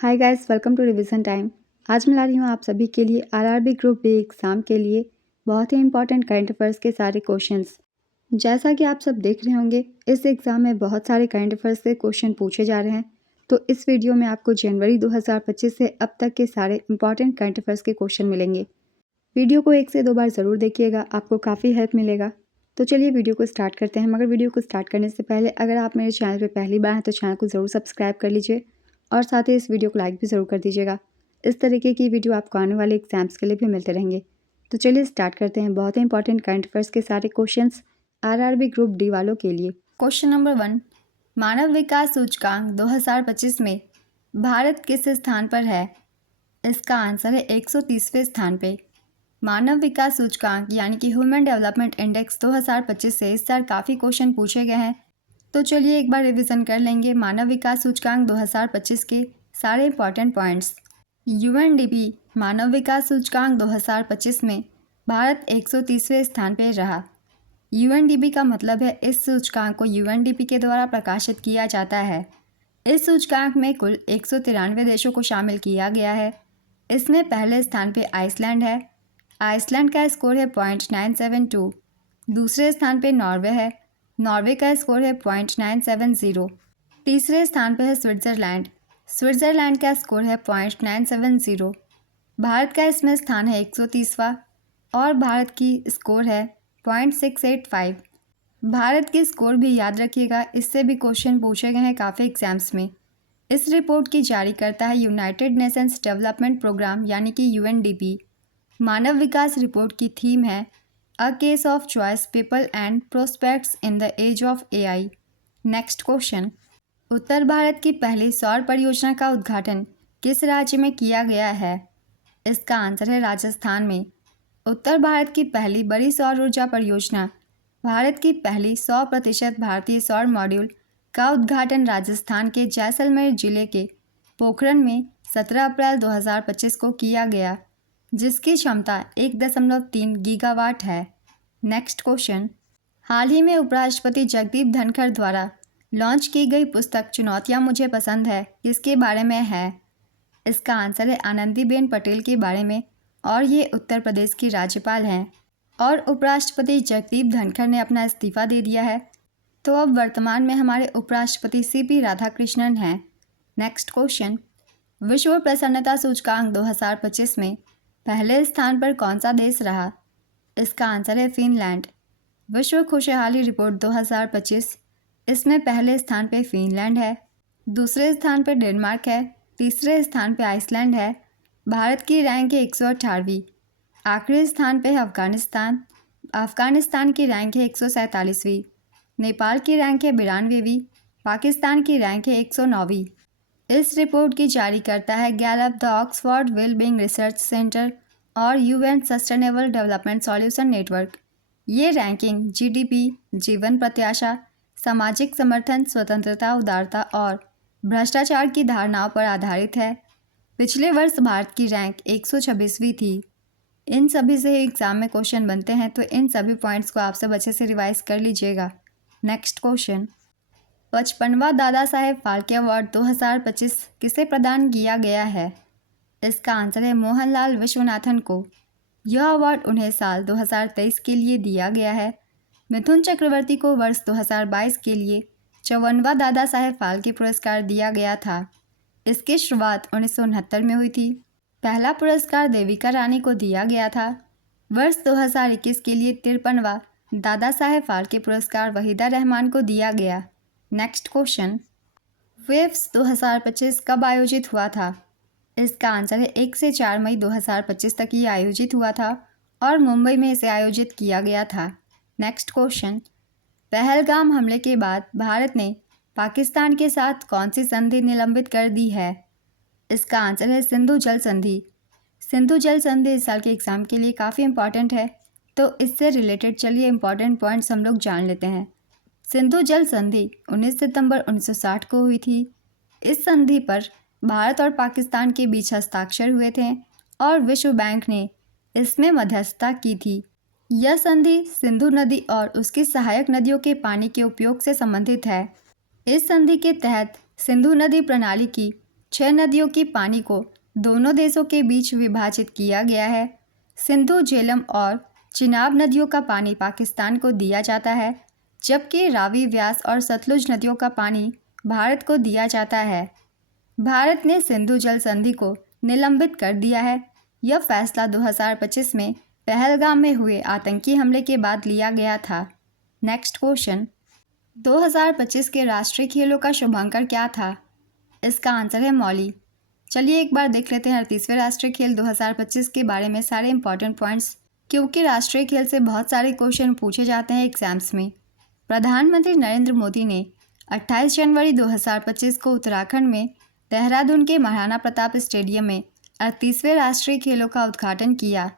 Hi guys, welcome to revision time. आज मैं ला रही हूँ आप सभी के लिए आरआरबी ग्रुप डी एग्ज़ाम के लिए बहुत ही इंपॉर्टेंट करंट अफेयर्स के सारे क्वेश्चंस। जैसा कि आप सब देख रहे होंगे, इस एग्ज़ाम में बहुत सारे करंट अफेयर्स से क्वेश्चन पूछे जा रहे हैं। तो इस वीडियो में आपको जनवरी 2025 से अब तक के सारे इंपॉर्टेंट करंट अफेयर्स के क्वेश्चन मिलेंगे। वीडियो को 1 से 2 बार ज़रूर देखिएगा, आपको काफ़ी हेल्प मिलेगा। तो चलिए वीडियो को स्टार्ट करते हैं। मगर वीडियो को स्टार्ट करने से पहले अगर आप मेरे चैनल पर पहली बार हैं तो चैनल को ज़रूर सब्सक्राइब कर लीजिए और साथ ही इस वीडियो को लाइक भी ज़रूर कर दीजिएगा। इस तरीके की वीडियो आपको आने वाले एग्जाम्स के लिए भी मिलते रहेंगे। तो चलिए स्टार्ट करते हैं बहुत ही इंपॉर्टेंट करंट अफेयर्स के सारे क्वेश्चंस आरआरबी ग्रुप डी वालों के लिए। क्वेश्चन नंबर 1, मानव विकास सूचकांक 2025 में भारत किस स्थान पर है? इसका आंसर है 130वें स्थान पे। मानव विकास सूचकांक यानी कि ह्यूमन डेवलपमेंट इंडेक्स 2025 से इस साल काफ़ी क्वेश्चन पूछे गए हैं। तो चलिए एक बार रिवीजन कर लेंगे मानव विकास सूचकांक 2025 के सारे इंपॉर्टेंट पॉइंट्स। यूएनडीपी मानव विकास सूचकांक 2025 में भारत 130वें स्थान पर रहा। यूएनडीपी का मतलब है इस सूचकांक को यूएनडीपी के द्वारा प्रकाशित किया जाता है। इस सूचकांक में कुल 193 देशों को शामिल किया गया है। इसमें पहले स्थान पे आइसलैंड है। आइसलैंड का स्कोर है 0.972। दूसरे स्थान पे नॉर्वे है। नॉर्वे का स्कोर है 0.970। तीसरे स्थान पे है स्विट्ज़रलैंड। स्विट्ज़रलैंड का स्कोर है 0.970। भारत का इसमें स्थान है 130वां और भारत की स्कोर है 0.685। भारत की स्कोर भी याद रखिएगा, इससे भी क्वेश्चन पूछे गए हैं काफ़ी एग्जाम्स में। इस रिपोर्ट की जारी करता है यूनाइटेड नेशंस डेवलपमेंट प्रोग्राम यानी कि यूएनडीपी। मानव विकास रिपोर्ट की थीम है a case of choice people and prospects in the age of AI. Next question, उत्तर भारत की पहली सौर परियोजना का उद्घाटन किस राज्य में किया गया है? इसका आंसर है राजस्थान में। उत्तर भारत की पहली बड़ी सौर ऊर्जा परियोजना, भारत की पहली 100% भारतीय सौर मॉड्यूल का उद्घाटन राजस्थान के जैसलमेर जिले के पोखरण में 17 अप्रैल 2025 को किया गया, जिसकी क्षमता 1.3 गीगावाट है। नेक्स्ट क्वेश्चन, हाल ही में उपराष्ट्रपति जगदीप धनखड़ द्वारा लॉन्च की गई पुस्तक चुनौतियाँ मुझे पसंद है किसके बारे में है? इसका आंसर है आनंदीबेन पटेल के बारे में और ये उत्तर प्रदेश की राज्यपाल हैं। और उपराष्ट्रपति जगदीप धनखड़ ने अपना इस्तीफ़ा दे दिया है, तो अब वर्तमान में हमारे उपराष्ट्रपति सीपी राधाकृष्णन हैं। नेक्स्ट क्वेश्चन, विश्व प्रसन्नता सूचकांक 2025 में पहले स्थान पर कौन सा देश रहा? इसका आंसर है फिनलैंड। विश्व खुशहाली रिपोर्ट 2025, इसमें पहले स्थान पर फिनलैंड है, दूसरे स्थान पर डेनमार्क है, तीसरे स्थान पर आइसलैंड है। भारत की रैंक है 118वीं। आखिरी स्थान पे है अफ़गानिस्तान। अफ़गानिस्तान की रैंक है 147वीं। नेपाल की रैंक है 92वीं। पाकिस्तान की रैंक है 109वीं। इस रिपोर्ट की जारी करता है Gallup, the Oxford wellbeing research centre और UN sustainable development solution network. ये रैंकिंग जीडीपी, जीवन प्रत्याशा, सामाजिक समर्थन, स्वतंत्रता, उदारता और भ्रष्टाचार की धारणाओं पर आधारित है। पिछले वर्ष भारत की रैंक 126वीं थी। इन सभी से एग्जाम में क्वेश्चन बनते हैं, तो इन सभी पॉइंट्स को आप सब अच्छे से रिवाइज कर लीजिएगा। Next question, 55वां Dada Saheb Phalke award 2025 किसे प्रदान किया गया है? इसका आंसर है मोहनलाल विश्वनाथन को। यह अवार्ड उन्हें साल 2023 के लिए दिया गया है। मिथुन चक्रवर्ती को वर्ष 2022 के लिए 54वां दादा साहेब फाल्के पुरस्कार दिया गया था। इसकी शुरुआत 1969 में हुई थी। पहला पुरस्कार देविका रानी को दिया गया था। वर्ष 2021 के लिए 53वां दादा साहेब फाल्के पुरस्कार वहीदा रहमान को दिया गया। नेक्स्ट क्वेश्चन, वेव्स 2025 कब आयोजित हुआ था? इसका आंसर है 1 से 4 मई 2025 तक ये आयोजित हुआ था और मुंबई में इसे आयोजित किया गया था। नेक्स्ट क्वेश्चन, पहलगाम हमले के बाद भारत ने पाकिस्तान के साथ कौन सी संधि निलंबित कर दी है? इसका आंसर है सिंधु जल संधि। सिंधु जल संधि इस साल के एग्ज़ाम के लिए काफ़ी इंपॉर्टेंट है, तो इससे रिलेटेड चलिए इंपॉर्टेंट पॉइंट्स हम लोग जान लेते हैं। सिंधु जल संधि 19 सितंबर 1960 को हुई थी। इस संधि पर भारत और पाकिस्तान के बीच हस्ताक्षर हुए थे और विश्व बैंक ने इसमें मध्यस्थता की थी। यह संधि सिंधु नदी और उसकी सहायक नदियों के पानी के उपयोग से संबंधित है। इस संधि के तहत सिंधु नदी प्रणाली की 6 नदियों के पानी को दोनों देशों के बीच विभाजित किया गया है। सिंधु, झेलम और चिनाब नदियों का पानी पाकिस्तान को दिया जाता है, जबकि रावी, व्यास और सतलुज नदियों का पानी भारत को दिया जाता है। भारत ने सिंधु जल संधि को निलंबित कर दिया है। यह फैसला 2025 में पहलगाम में हुए आतंकी हमले के बाद लिया गया था। नेक्स्ट क्वेश्चन, 2025 के राष्ट्रीय खेलों का शुभांकर क्या था? इसका आंसर है मौली। चलिए एक बार देख लेते हैं 38वें राष्ट्रीय खेल 2025 के बारे में सारे इंपॉर्टेंट पॉइंट्स, क्योंकि राष्ट्रीय खेल से बहुत सारे क्वेश्चन पूछे जाते हैं एग्जाम्स में। प्रधानमंत्री नरेंद्र मोदी ने 28 जनवरी 2025 को उत्तराखंड में देहरादून के महाराणा प्रताप स्टेडियम में 38वें राष्ट्रीय खेलों का उद्घाटन किया।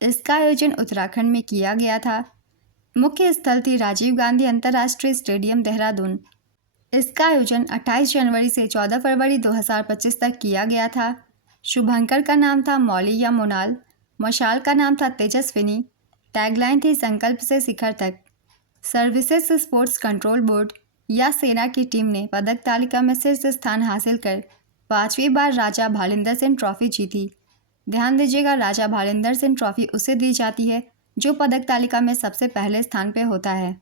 इसका आयोजन उत्तराखंड में किया गया था। मुख्य स्थल थी राजीव गांधी अंतर्राष्ट्रीय स्टेडियम, देहरादून। इसका आयोजन 28 जनवरी से 14 फरवरी 2025 तक किया गया था। शुभंकर का नाम था मौली या मोनाल। मशाल का नाम था तेजस्विनी। टैगलाइन थी संकल्प से शिखर तक। सर्विसेज स्पोर्ट्स कंट्रोल बोर्ड या सेना की टीम ने पदक तालिका में शीर्ष स्थान हासिल कर 5वीं बार राजा भालिंदर सिंह ट्रॉफी जीती। ध्यान दीजिएगा, राजा भालिंदर सिंह ट्रॉफी उसे दी जाती है जो पदक तालिका में सबसे पहले स्थान पर होता है।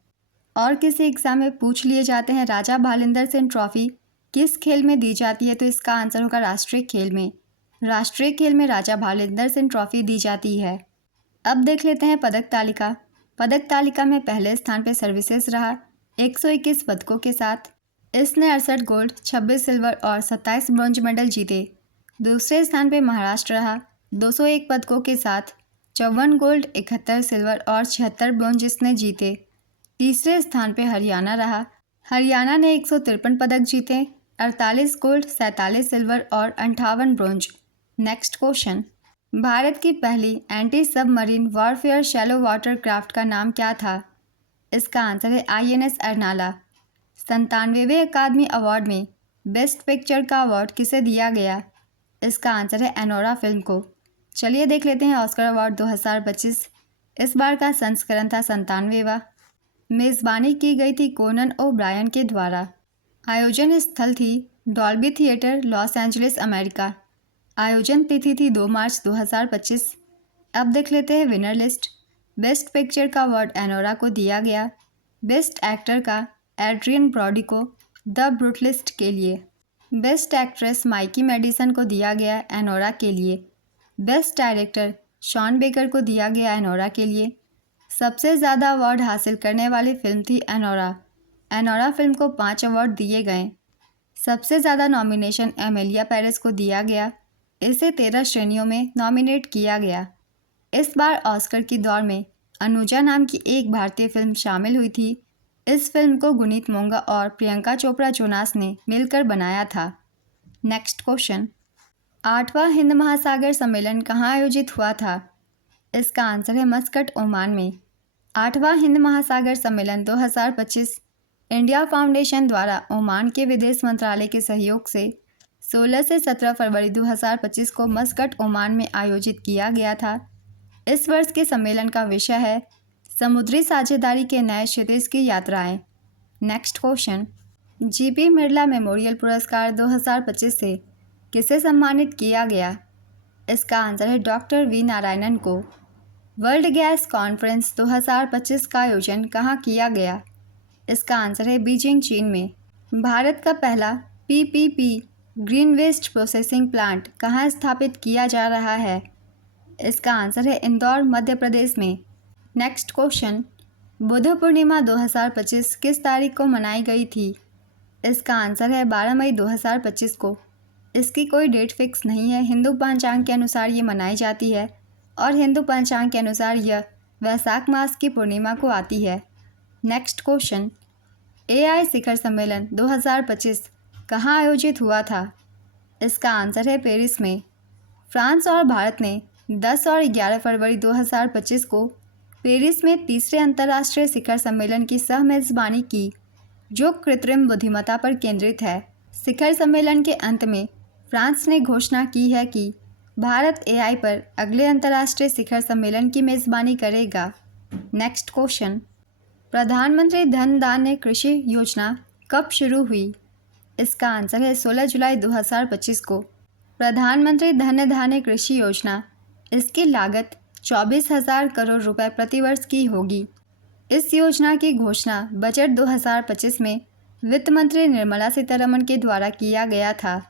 और किसी एग्जाम में पूछ लिए जाते हैं राजा भालिंदर सिंह ट्रॉफी किस खेल में दी जाती है, तो इसका आंसर होगा राष्ट्रीय खेल में। राष्ट्रीय खेल में राजा भालिंदर सिंह ट्रॉफी दी जाती है। अब देख लेते हैं पदक तालिका। पदक तालिका में पहले स्थान पर सर्विसेज रहा 121 पदकों के साथ। इसने 68 गोल्ड, 26 सिल्वर और 27 ब्रॉन्ज मेडल जीते। दूसरे स्थान पर महाराष्ट्र रहा 201 पदकों के साथ। 54 गोल्ड, 71 सिल्वर और 76 ब्रॉन्ज इसने जीते। तीसरे स्थान पर हरियाणा रहा। हरियाणा ने 153 पदक जीते, 48 गोल्ड, 47 सिल्वर और 58 ब्रॉन्ज। नेक्स्ट क्वेश्चन, भारत की पहली anti submarine warfare shallow water craft का नाम क्या था? इसका आंसर है INS अर्नाला। 97वें अकादमी अवार्ड में बेस्ट पिक्चर का अवार्ड किसे दिया गया? इसका आंसर है एनोरा फिल्म को। चलिए देख लेते हैं ऑस्कर अवार्ड 2025। इस बार का संस्करण था 97वां। मेज़बानी की गई थी कोनन ओब्रायन के द्वारा। आयोजन स्थल थी Dolby theatre, Los Angeles, America. आयोजन तिथि थी 2 मार्च 2025। अब देख लेते हैं विनर लिस्ट। बेस्ट पिक्चर का अवार्ड एनोरा को दिया गया। बेस्ट एक्टर का एड्रियन ब्रॉडी को द ब्रूटलिस्ट के लिए। बेस्ट एक्ट्रेस माइकी मेडिसन को दिया गया एनोरा के लिए। बेस्ट डायरेक्टर शॉन बेकर को दिया गया एनोरा के लिए। सबसे ज़्यादा अवार्ड हासिल करने वाली फिल्म थी एनोरा। एनोरा फिल्म को 5 अवार्ड दिए गए। सबसे ज़्यादा नॉमिनेशन एमेलिया पेरेस को दिया गया। इसे 13 श्रेणियों में नॉमिनेट किया गया। इस बार ऑस्कर की दौड़ में अनुजा नाम की एक भारतीय फिल्म शामिल हुई थी। इस फिल्म को गुनीत मोंगा और प्रियंका चोपड़ा जोनास ने मिलकर बनाया था। नेक्स्ट क्वेश्चन, 8वां हिंद महासागर सम्मेलन कहाँ आयोजित हुआ था? इसका आंसर है मस्कट, ओमान में। 8वां हिंद महासागर सम्मेलन 2025 इंडिया फाउंडेशन द्वारा ओमान के विदेश मंत्रालय के सहयोग से 16 से 17 फरवरी 2025 को मस्कट, ओमान में आयोजित किया गया था। इस वर्ष के सम्मेलन का विषय है समुद्री साझेदारी के नए क्षितिज की यात्राएं। नेक्स्ट क्वेश्चन, GP मिर्ला मेमोरियल पुरस्कार 2025 से किसे सम्मानित किया गया? इसका आंसर है डॉक्टर V नारायणन को। वर्ल्ड गैस कॉन्फ्रेंस 2025 का आयोजन कहाँ किया गया? इसका आंसर है बीजिंग, चीन में। भारत का पहला PPP green waste processing plant कहाँ स्थापित किया जा रहा है? इसका आंसर है इंदौर, मध्य प्रदेश में। नेक्स्ट क्वेश्चन, बुद्ध पूर्णिमा 2025 किस तारीख को मनाई गई थी? इसका आंसर है 12 मई 2025 को। इसकी कोई डेट फिक्स नहीं है। हिंदू पंचांग के अनुसार ये मनाई जाती है और हिंदू पंचांग के अनुसार यह वैशाख मास की पूर्णिमा को आती है। नेक्स्ट क्वेश्चन, AI शिखर सम्मेलन 2025 कहाँ आयोजित हुआ था? इसका आंसर है पेरिस में। फ्रांस और भारत ने 10 और 11 फरवरी 2025 को पेरिस में तीसरे अंतर्राष्ट्रीय शिखर सम्मेलन की सह मेज़बानी की, जो कृत्रिम बुद्धिमत्ता पर केंद्रित है। शिखर सम्मेलन के अंत में फ्रांस ने घोषणा की है कि भारत AI पर अगले अंतर्राष्ट्रीय शिखर सम्मेलन की मेज़बानी करेगा। नेक्स्ट क्वेश्चन, प्रधानमंत्री धन धान्य कृषि योजना कब शुरू हुई? इसका आंसर है 16 जुलाई 2025 को। प्रधानमंत्री धन धान्य कृषि योजना, इसकी लागत 24,000 करोड़ रुपए प्रतिवर्ष की होगी। इस योजना की घोषणा बजट 2025 में वित्त मंत्री निर्मला सीतारमण के द्वारा किया गया था।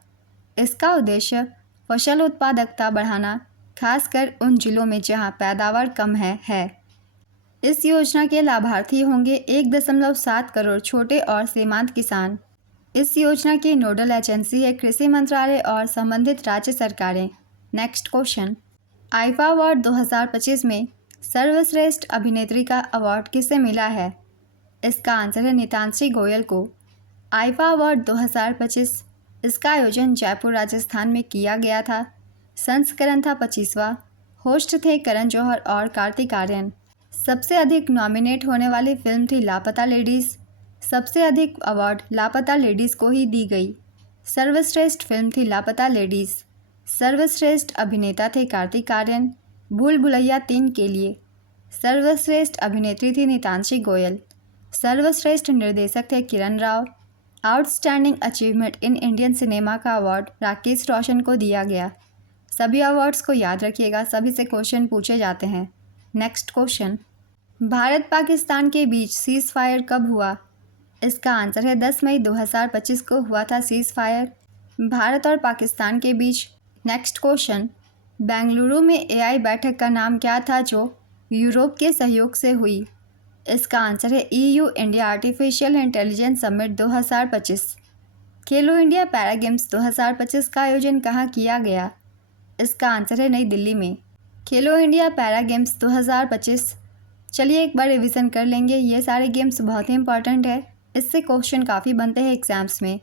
इसका उद्देश्य फसल उत्पादकता बढ़ाना, खासकर उन जिलों में जहां पैदावार कम है। इस योजना के लाभार्थी होंगे 1.7 करोड़ छोटे और सीमांत किसान। इस योजना की नोडल एजेंसी है कृषि मंत्रालय और संबंधित राज्य सरकारें। नेक्स्ट क्वेश्चन, आईफा अवार्ड 2025 में सर्वश्रेष्ठ अभिनेत्री का अवार्ड किसे मिला है? इसका आंसर है नीतांशी गोयल को। आईफा अवार्ड 2025, इसका आयोजन जयपुर राजस्थान में किया गया था। संस्करण था 25वां। होस्ट थे करण जौहर और कार्तिक आर्यन। सबसे अधिक नॉमिनेट होने वाली फिल्म थी लापता लेडीज़। सबसे अधिक अवार्ड लापता लेडीज़ को ही दी गई। सर्वश्रेष्ठ फिल्म थी लापता लेडीज़। सर्वश्रेष्ठ अभिनेता थे कार्तिक आर्यन भूल भुलैया 3 के लिए। सर्वश्रेष्ठ अभिनेत्री थी नीतांशी गोयल। सर्वश्रेष्ठ निर्देशक थे Kiran Rao. Outstanding achievement in Indian cinema का अवार्ड राकेश रोशन को दिया गया। सभी अवार्ड्स को याद रखिएगा, सभी से क्वेश्चन पूछे जाते हैं। नेक्स्ट क्वेश्चन, भारत पाकिस्तान के बीच सीज़ फायर कब हुआ? इसका आंसर है 10 मई 2025 को हुआ था सीज़ फायर भारत और पाकिस्तान के बीच। नेक्स्ट क्वेश्चन, बेंगलुरु में एआई बैठक का नाम क्या था जो यूरोप के सहयोग से हुई? इसका आंसर है EU India artificial intelligence summit 2025। खेलो इंडिया पैरा गेम्स 2025 का आयोजन कहाँ किया गया? इसका आंसर है नई दिल्ली में। खेलो इंडिया पैरा गेम्स 2025, चलिए एक बार रिवीजन कर लेंगे। ये सारे गेम्स बहुत ही इंपॉर्टेंट है, इससे क्वेश्चन काफ़ी बनते हैं एग्जाम्स में।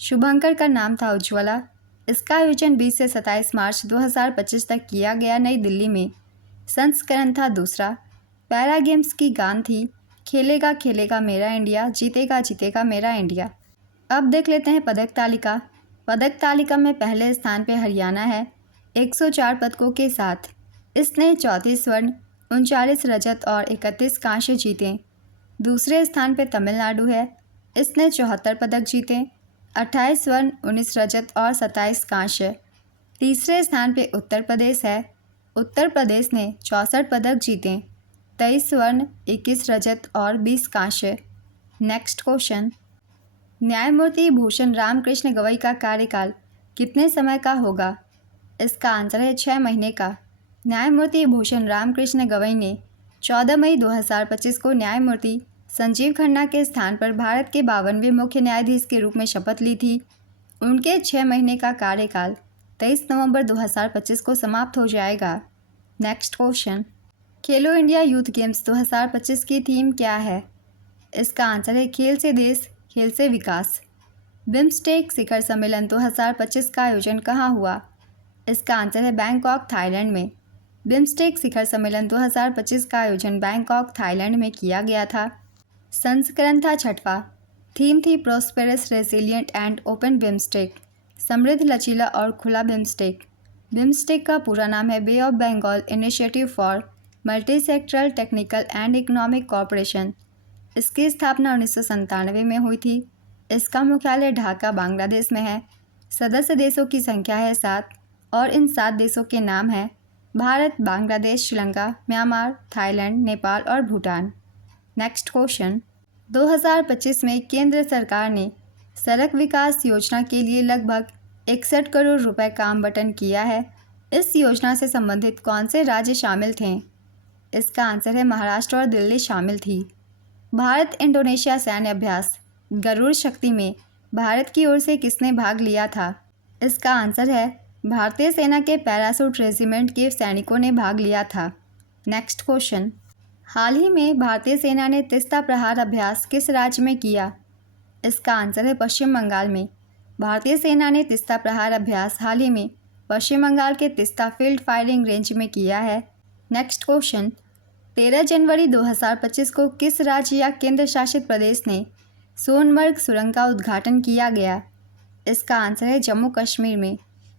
शुभंकर का नाम था उज्ज्वला। इसका आयोजन 20 से 27 मार्च 2025 तक किया गया नई दिल्ली में। संस्करण था 2। पैरा गेम्स की गान थी खेलेगा खेलेगा मेरा इंडिया, जीतेगा जीतेगा मेरा इंडिया। अब देख लेते हैं पदक तालिका। पदक तालिका में पहले स्थान पे हरियाणा है 104 पदकों के साथ। इसने 34 स्वर्ण, 39 रजत और 31 कांस्य जीते। दूसरे स्थान पे तमिलनाडु है। इसने 74 पदक जीते, 28 स्वर्ण, 19 रजत और 27 कांस्य। तीसरे स्थान पे उत्तर प्रदेश है। उत्तर प्रदेश ने 64 पदक जीते, 23 स्वर्ण, 21 रजत और 20 कांस्य। नेक्स्ट क्वेश्चन, न्यायमूर्ति भूषण रामकृष्ण गवई का कार्यकाल कितने समय का होगा? इसका आंसर है 6 महीने का। न्यायमूर्ति भूषण रामकृष्ण गवई ने 14 मई 2025 को न्यायमूर्ति संजीव खन्ना के स्थान पर भारत के 52वें मुख्य न्यायाधीश के रूप में शपथ ली थी। उनके 6 महीने का कार्यकाल 23 नवंबर 2025 को समाप्त हो जाएगा। नेक्स्ट क्वेश्चन, खेलो इंडिया यूथ गेम्स 2025 की थीम क्या है? इसका आंसर है खेल से देश, खेल से विकास। बिम्स्टेक शिखर सम्मेलन 2025 का आयोजन कहाँ हुआ? इसका आंसर है बैंकॉक, थाईलैंड में। बिम्स्टेक शिखर सम्मेलन 2025 का आयोजन बैंकॉक, थाईलैंड में किया गया था। संस्करण था 6वां। थीम थी प्रोस्पेरस, रेसिलिएंट एंड ओपन बिम्स्टेक, समृद्ध, लचीला और खुला बिम्स्टेक। बिम्स्टेक का पूरा नाम है bay of Bengal initiative for multi sectoral technical and economic cooperation. इसकी स्थापना 1997 में हुई थी। इसका मुख्यालय ढाका, बांग्लादेश में है। सदस्य देशों की संख्या है 7 और इन 7 देशों के नाम हैं भारत, बांग्लादेश, श्रीलंका, म्यांमार, थाईलैंड, नेपाल और भूटान। नेक्स्ट क्वेश्चन, 2025 में केंद्र सरकार ने सड़क विकास योजना के लिए लगभग 61 करोड़ रुपए का आवंटन किया है। इस योजना से संबंधित कौन से राज्य शामिल थे? इसका आंसर है महाराष्ट्र और दिल्ली शामिल थी। भारत इंडोनेशिया सैन्य अभ्यास गरुड़ शक्ति में भारत की ओर से किसने भाग लिया था? इसका आंसर है भारतीय सेना के पैरासूट रेजिमेंट के सैनिकों ने भाग लिया था। नेक्स्ट क्वेश्चन, हाल ही में भारतीय सेना ने तीस्ता प्रहार अभ्यास किस राज्य में किया? इसका आंसर है पश्चिम बंगाल में। भारतीय सेना ने तीस्ता प्रहार अभ्यास हाल ही में पश्चिम बंगाल के तीस्ता फील्ड फायरिंग रेंज में किया है। नेक्स्ट क्वेश्चन, 13 जनवरी 2025 को किस राज्य या केंद्र शासित प्रदेश ने सोनमर्ग सुरंग का उद्घाटन किया गया? इसका आंसर है जम्मू कश्मीर में।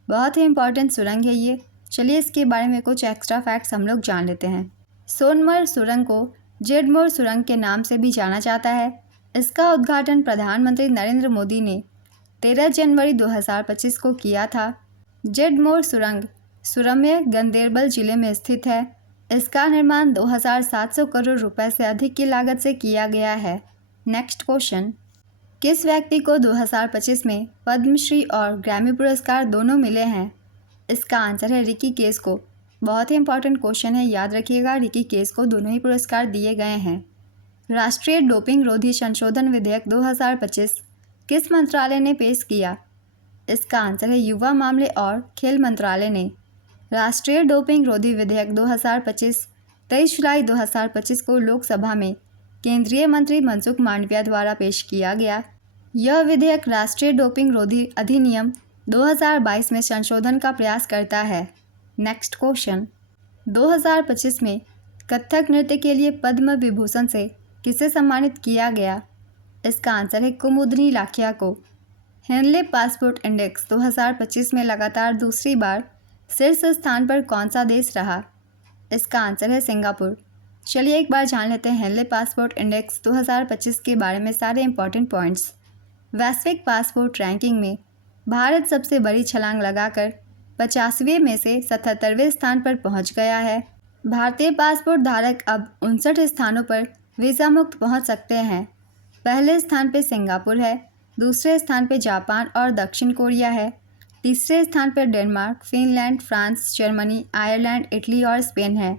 बहुत ही इंपॉर्टेंट सुरंग है ये। चलिए इसके बारे में कुछ एक्स्ट्रा फैक्ट्स हम लोग जान लेते हैं। सोनमर्ग सुरंग को जेडमोर सुरंग के नाम से भी जाना जाता है। इसका उद्घाटन प्रधानमंत्री नरेंद्र मोदी ने 13 जनवरी 2025 को किया था। जेडमोर सुरंग सुरम्य गंदेरबल जिले में स्थित है। इसका निर्माण 2700 करोड़ रुपए से अधिक की लागत से किया गया है। नेक्स्ट क्वेश्चन, किस व्यक्ति को 2025 में पद्मश्री और ग्रैमी पुरस्कार दोनों मिले हैं? इसका आंसर है रिकी केस को। बहुत ही इंपॉर्टेंट क्वेश्चन है, याद रखिएगा। रिकी केस को दोनों ही पुरस्कार दिए गए हैं। राष्ट्रीय डोपिंग रोधी संशोधन विधेयक 2025 किस मंत्रालय ने पेश किया? इसका आंसर है युवा मामले और खेल मंत्रालय ने। राष्ट्रीय डोपिंग रोधी विधेयक 2025 23 जुलाई 2025 को लोकसभा में केंद्रीय मंत्री मनसुख मांडविया द्वारा पेश किया गया। यह विधेयक राष्ट्रीय डोपिंग रोधी अधिनियम 2022 में संशोधन का प्रयास करता है। नेक्स्ट क्वेश्चन, 2025 में कथक नृत्य के लिए पद्म विभूषण से किसे सम्मानित किया गया? इसका आंसर है कुमुदनी लाखिया को। हेनले पासपोर्ट इंडेक्स 2025 में लगातार दूसरी बार शीर्ष स्थान पर कौन सा देश रहा? इसका आंसर है सिंगापुर। चलिए एक बार जान लेते हैं हेनले पासपोर्ट इंडेक्स 2025 के बारे में सारे इंपॉर्टेंट पॉइंट्स। वैश्विक पासपोर्ट रैंकिंग में भारत सबसे बड़ी छलांग लगाकर 50वें में से 77वें स्थान पर पहुंच गया है। भारतीय पासपोर्ट धारक अब 59 स्थानों पर वीज़ा मुक्त पहुंच सकते हैं। पहले स्थान पर सिंगापुर है, दूसरे स्थान पर जापान और दक्षिण कोरिया है, तीसरे स्थान पर Denmark, Finland, France, Germany, Ireland, Italy और स्पेन है।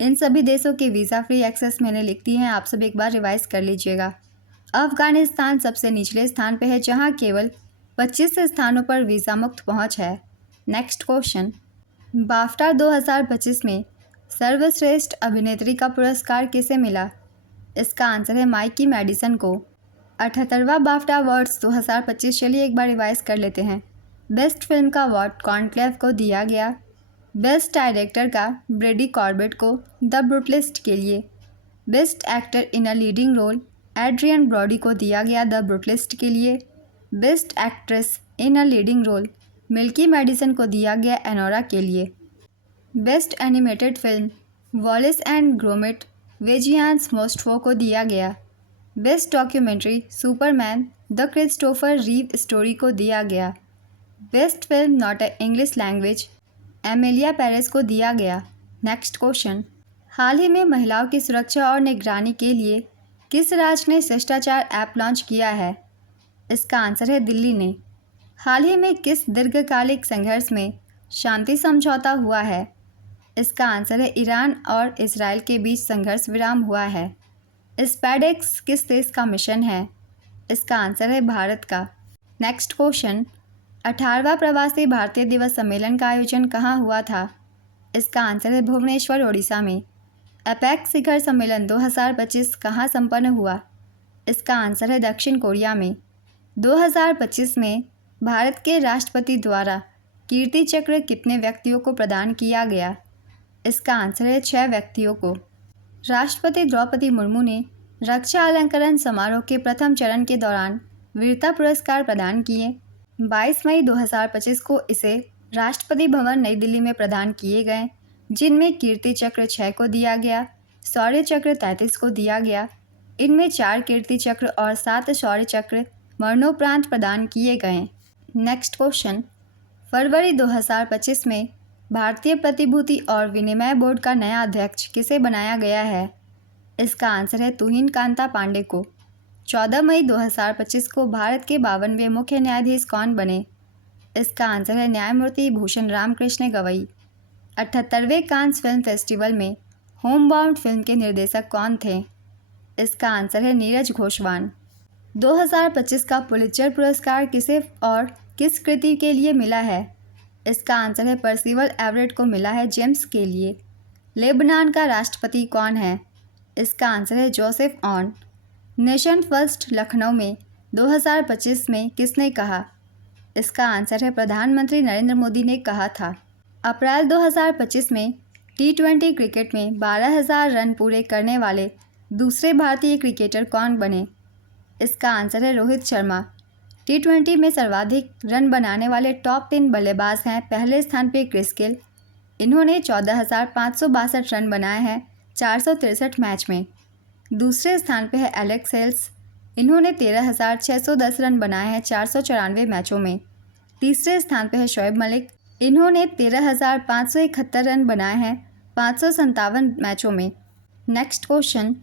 इन सभी देशों के वीज़ा फ्री एक्सेस मैंने लिख दी हैं, आप सब एक बार रिवाइज कर लीजिएगा। अफगानिस्तान सबसे निचले स्थान पर है, जहां केवल 25 स्थानों पर वीज़ा मुक्त पहुंच है। नेक्स्ट क्वेश्चन, बाफ्टा 2025 में सर्वश्रेष्ठ अभिनेत्री का पुरस्कार किसे मिला? इसका आंसर है माइकी मैडिसन को। 78वां बाफ्टा अवार्ड्स 2025 चलिए एक बार रिवाइज कर लेते हैं। बेस्ट फिल्म का अवार्ड कॉन्क्लेव को दिया गया। बेस्ट डायरेक्टर का ब्रेडी कॉर्बेट को द ब्रूटलिस्ट के लिए। Best actor in a leading role Adrien Brody को दिया गया द ब्रूटलिस्ट के लिए। Best actress in a leading role Mikey Madison को दिया गया एनोरा के लिए। Best animated film Wallace and Gromit vengeance most fowl को दिया गया। Best documentary Superman the Christopher Reeve story को दिया गया। Best film not a English language Emilia Perez को दिया गया। नेक्स्ट क्वेश्चन, हाल ही में महिलाओं की सुरक्षा और निगरानी के लिए किस राज्य ने शिष्टाचार ऐप लॉन्च किया है? इसका आंसर है दिल्ली ने। हाल ही में किस दीर्घकालिक संघर्ष में शांति समझौता हुआ है? इसका आंसर है ईरान और इजराइल के बीच संघर्ष विराम हुआ है। स्पैडेक्स किस देश का मिशन है? इसका आंसर है भारत का। नेक्स्ट क्वेश्चन, 18वां प्रवासी भारतीय दिवस सम्मेलन का आयोजन कहाँ हुआ था? इसका आंसर है भुवनेश्वर, ओडिशा में। एपेक्स शिखर सम्मेलन 2025 कहाँ संपन्न हुआ? इसका आंसर है दक्षिण कोरिया में। 2025 में भारत के राष्ट्रपति द्वारा कीर्ति चक्र कितने व्यक्तियों को प्रदान किया गया? इसका आंसर है 6 व्यक्तियों को। राष्ट्रपति द्रौपदी मुर्मू ने रक्षा अलंकरण समारोह के प्रथम चरण के दौरान वीरता पुरस्कार प्रदान किए। 22 मई 2025 को इसे राष्ट्रपति भवन नई दिल्ली में प्रदान किए गए, जिनमें कीर्ति चक्र 6 को दिया गया, शौर्य चक्र 33 को दिया गया। इनमें 4 कीर्ति चक्र और 7 शौर्य चक्र मरणोपरांत प्रदान किए गए। नेक्स्ट क्वेश्चन, फरवरी 2025 में भारतीय प्रतिभूति और विनिमय बोर्ड का नया अध्यक्ष किसे बनाया गया है? इसका आंसर है तुहिन कांता पांडे को। 14 मई 2025 को भारत के 52वें मुख्य न्यायाधीश कौन बने? इसका आंसर है न्यायमूर्ति भूषण रामकृष्ण गवई। 78वें कांस फिल्म फेस्टिवल में होम बाउंड फिल्म के निर्देशक कौन थे? इसका आंसर है नीरज घोषवान। 2025 का पुलित्जर पुरस्कार किसे और किस कृति के लिए मिला है? इसका आंसर है पर्सिवल एवरेट को मिला है जेम्स के लिए। लेबनान का राष्ट्रपति कौन है? इसका आंसर है Joseph on. Nation first Lucknow में 2025 में किसने कहा? इसका आंसर है प्रधानमंत्री नरेंद्र मोदी ने कहा था। अप्रैल 2025 में T20 क्रिकेट में 12,000 रन पूरे करने वाले दूसरे भारतीय क्रिकेटर कौन बने? इसका आंसर है रोहित शर्मा। T20 में सर्वाधिक रन बनाने वाले टॉप 3 बल्लेबाज हैं। पहले स्थान पर क्रिस गेल, इन्होंने 14,562 रन बनाए हैं 463 मैच में। दूसरे स्थान पर है एलेक्स हेल्स, इन्होंने 13,610 रन बनाए हैं 494 मैचों में। तीसरे स्थान पर है शोएब मलिक। इन्होंने 13,571 रन बनाए हैं 557 मैचों में। नेक्स्ट क्वेश्चन,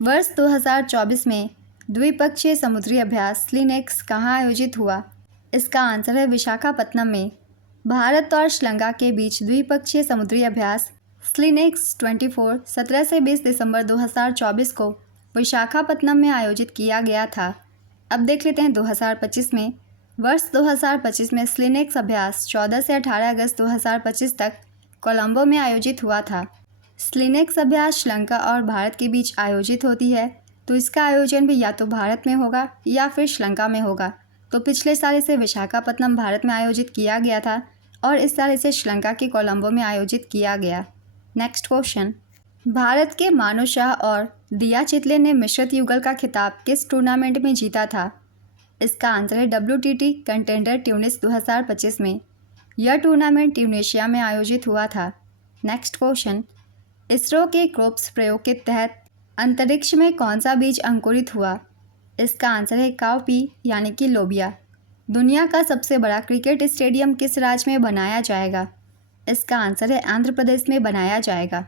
वर्ष 2024 में द्विपक्षीय समुद्री अभ्यास स्लिनेक्स कहाँ आयोजित हुआ? इसका आंसर है विशाखापत्तनम में। भारत और श्रीलंका के बीच द्विपक्षीय समुद्री अभ्यास स्लिनेक्स 24 17 से 20 दिसंबर 2024 को विशाखापत्तनम में आयोजित किया गया था। अब देख लेते हैं 2025 में। वर्ष 2025 में स्लिनेक्स अभ्यास 14 से 18 अगस्त 2025 तक कोलंबो में आयोजित हुआ था। स्लिनेक्स अभ्यास श्रीलंका और भारत के बीच आयोजित होती है, तो इसका आयोजन भी या तो भारत में होगा या फिर श्रीलंका में होगा। तो पिछले साल इसे विशाखापत्तनम भारत में आयोजित किया गया था और इस साल इसे श्रीलंका के कोलंबो में आयोजित किया गया। नेक्स्ट क्वेश्चन, भारत के मानो शाह और दिया चितले ने मिश्रित युगल का खिताब किस टूर्नामेंट में जीता था? इसका आंसर है WTT कंटेंडर ट्यूनिस 2025 में। यह टूर्नामेंट ट्यूनेशिया में आयोजित हुआ था। नेक्स्ट क्वेश्चन, इसरो के क्रोप्स प्रयोग के तहत अंतरिक्ष में कौन सा बीज अंकुरित हुआ? इसका आंसर है काउपी यानी कि लोबिया। दुनिया का सबसे बड़ा क्रिकेट स्टेडियम किस राज्य में बनाया जाएगा? इसका आंसर है आंध्र प्रदेश में बनाया जाएगा।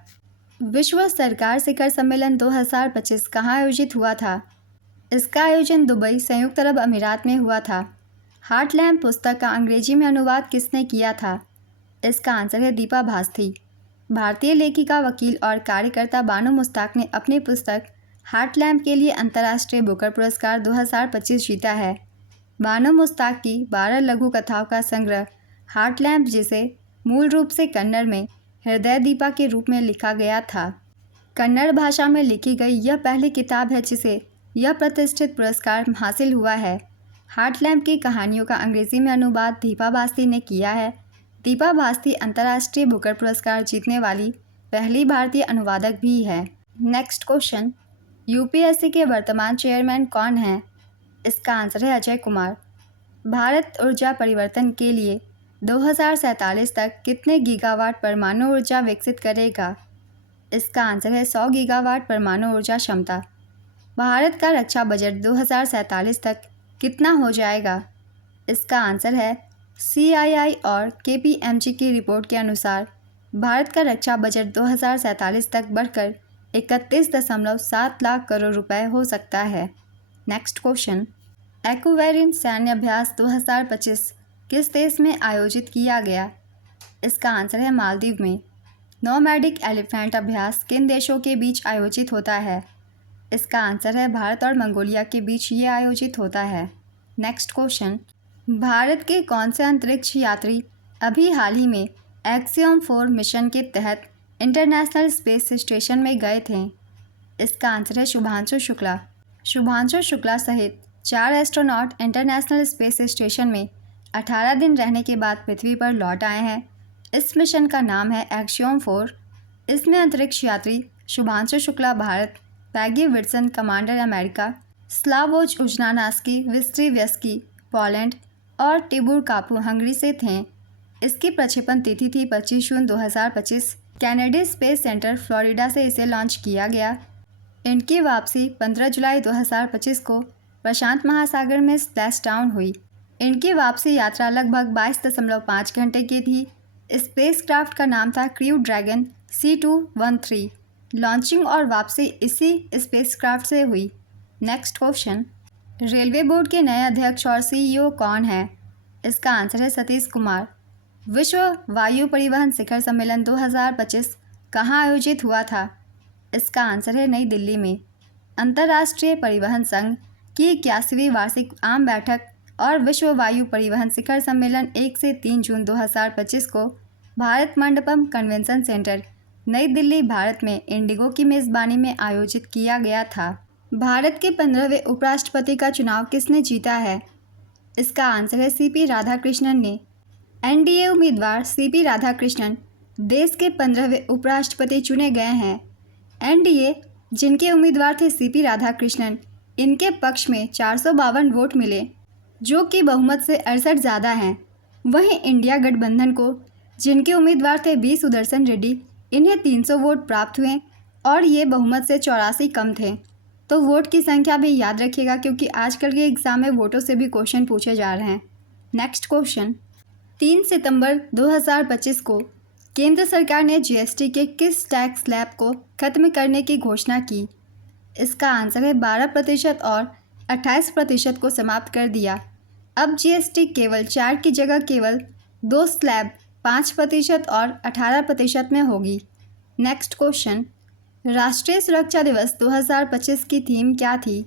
विश्व सरकार शिखर सम्मेलन 2025 कहाँ आयोजित हुआ था? इसका आयोजन दुबई, संयुक्त अरब अमीरात में हुआ था। हार्टलैम्प पुस्तक का अंग्रेजी में अनुवाद किसने किया था? इसका आंसर है दीपा भास्थी। भारतीय लेखिका, वकील और कार्यकर्ता बानो मुश्ताक ने अपनी पुस्तक हार्टलैम्प के लिए अंतर्राष्ट्रीय बुकर पुरस्कार 2025 जीता है। बानो मुश्ताक की 12 लघु कथाओं का संग्रह हार्टलैम्प, जिसे मूल रूप से कन्नड़ में हृदय दीपा के रूप में लिखा गया था, कन्नड़ भाषा में लिखी गई यह पहली किताब है जिसे यह प्रतिष्ठित पुरस्कार हासिल हुआ है। हार्टलैम्प की कहानियों का अंग्रेजी में अनुवाद दीपा भास्थी ने किया है। दीपा भास्थी अंतर्राष्ट्रीय बुकर पुरस्कार जीतने वाली पहली भारतीय अनुवादक भी है। नेक्स्ट क्वेश्चन, UPSC के वर्तमान चेयरमैन कौन हैं? इसका आंसर है अजय कुमार। भारत ऊर्जा परिवर्तन के लिए 2047 तक कितने गीगावाट परमाणु ऊर्जा विकसित करेगा? इसका आंसर है 100 गीगावाट परमाणु ऊर्जा क्षमता। भारत का रक्षा बजट 2047 तक कितना हो जाएगा? इसका आंसर है CII और KPMG की रिपोर्ट के अनुसार भारत का रक्षा बजट 2047 तक बढ़कर 31.7 लाख करोड़ रुपए हो सकता है। नेक्स्ट क्वेश्चन, एक्वावेरिन सैन्य अभ्यास 2025 किस देश में आयोजित किया गया? इसका आंसर है मालदीव में। नोमैडिक एलिफेंट अभ्यास किन देशों के बीच आयोजित होता है? इसका आंसर है भारत और मंगोलिया के बीच ये आयोजित होता है। नेक्स्ट क्वेश्चन, भारत के कौन से अंतरिक्ष यात्री अभी हाल ही में एक्सियोम 4 मिशन के तहत इंटरनेशनल स्पेस स्टेशन में गए थे? इसका आंसर है शुभांशु शुक्ला। शुभांशु शुक्ला सहित 4 एस्ट्रोनॉट इंटरनेशनल स्पेस स्टेशन में 18 दिन रहने के बाद पृथ्वी पर लौट आए हैं। इस मिशन का नाम है एक्सियोम 4। इसमें अंतरिक्ष यात्री Shubhanshu Shukla Bharat, Peggy Whitson commander America, Slawosz Uznanski Wisniewski Poland और टिबुर कापू हंगरी से थे। इसकी प्रक्षेपण तिथि थी 25 जून 2025। कैनेडी स्पेस सेंटर फ्लोरिडा से इसे लॉन्च किया गया। इनकी वापसी 15 जुलाई 2025 को प्रशांत महासागर में स्प्लैश डाउन हुई। इनकी वापसी यात्रा लगभग 22.5 घंटे की थी। स्पेसक्राफ्ट का नाम था क्रू ड्रैगन C213। लॉन्चिंग और वापसी इसी स्पेसक्राफ्ट से हुई। नेक्स्ट क्वेश्चन, रेलवे बोर्ड के नए अध्यक्ष और CEO कौन है? इसका आंसर है सतीश कुमार। विश्व वायु परिवहन शिखर सम्मेलन 2025 कहाँ आयोजित हुआ था? इसका आंसर है नई दिल्ली में। अंतर्राष्ट्रीय परिवहन संघ की 81वीं वार्षिक आम बैठक और विश्व वायु परिवहन शिखर सम्मेलन 1 से 3 जून 2025 को भारत मंडपम कन्वेंशन सेंटर, नई दिल्ली, भारत में इंडिगो की मेज़बानी में आयोजित किया गया था। भारत के 15वें उपराष्ट्रपति का चुनाव किसने जीता है? इसका आंसर है CP राधाकृष्णन ने। NDA उम्मीदवार CP राधाकृष्णन देश के 15वें उपराष्ट्रपति चुने गए हैं। NDA जिनके उम्मीदवार थे CP राधाकृष्णन, इनके पक्ष में 452 वोट मिले, जो कि बहुमत से 68 ज़्यादा हैं। वहीं इंडिया गठबंधन को, जिनके उम्मीदवार थे B सुदर्शन रेड्डी, इन्हें 300 वोट प्राप्त हुए और ये बहुमत से 84 कम थे। तो वोट की संख्या भी याद रखिएगा, क्योंकि आजकल के एग्ज़ाम में वोटों से भी क्वेश्चन पूछे जा रहे हैं। नेक्स्ट क्वेश्चन, 3 सितंबर 2025 को केंद्र सरकार ने जीएसटी के किस टैक्स स्लैब को खत्म करने की घोषणा की? इसका आंसर है 12% और 28% को समाप्त कर दिया। अब जीएसटी केवल 4 की जगह केवल 2 स्लैब 5% और 18% में होगी। नेक्स्ट क्वेश्चन, राष्ट्रीय सुरक्षा दिवस 2025 की थीम क्या थी?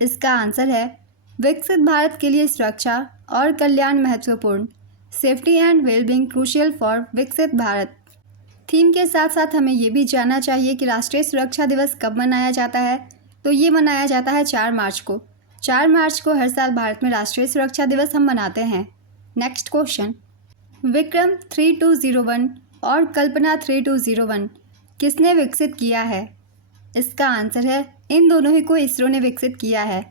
इसका आंसर है विकसित भारत के लिए सुरक्षा और कल्याण महत्वपूर्ण, safety and wellbeing crucial for विकसित भारत। थीम के साथ साथ हमें ये भी जानना चाहिए कि राष्ट्रीय सुरक्षा दिवस कब मनाया जाता है। तो ये मनाया जाता है 4 मार्च को। 4 मार्च को हर साल भारत में राष्ट्रीय सुरक्षा दिवस हम मनाते हैं। नेक्स्ट क्वेश्चन, विक्रम 3201 और कल्पना 3201 किसने विकसित किया है? इसका आंसर है इन दोनों ही को इसरो ने विकसित किया है।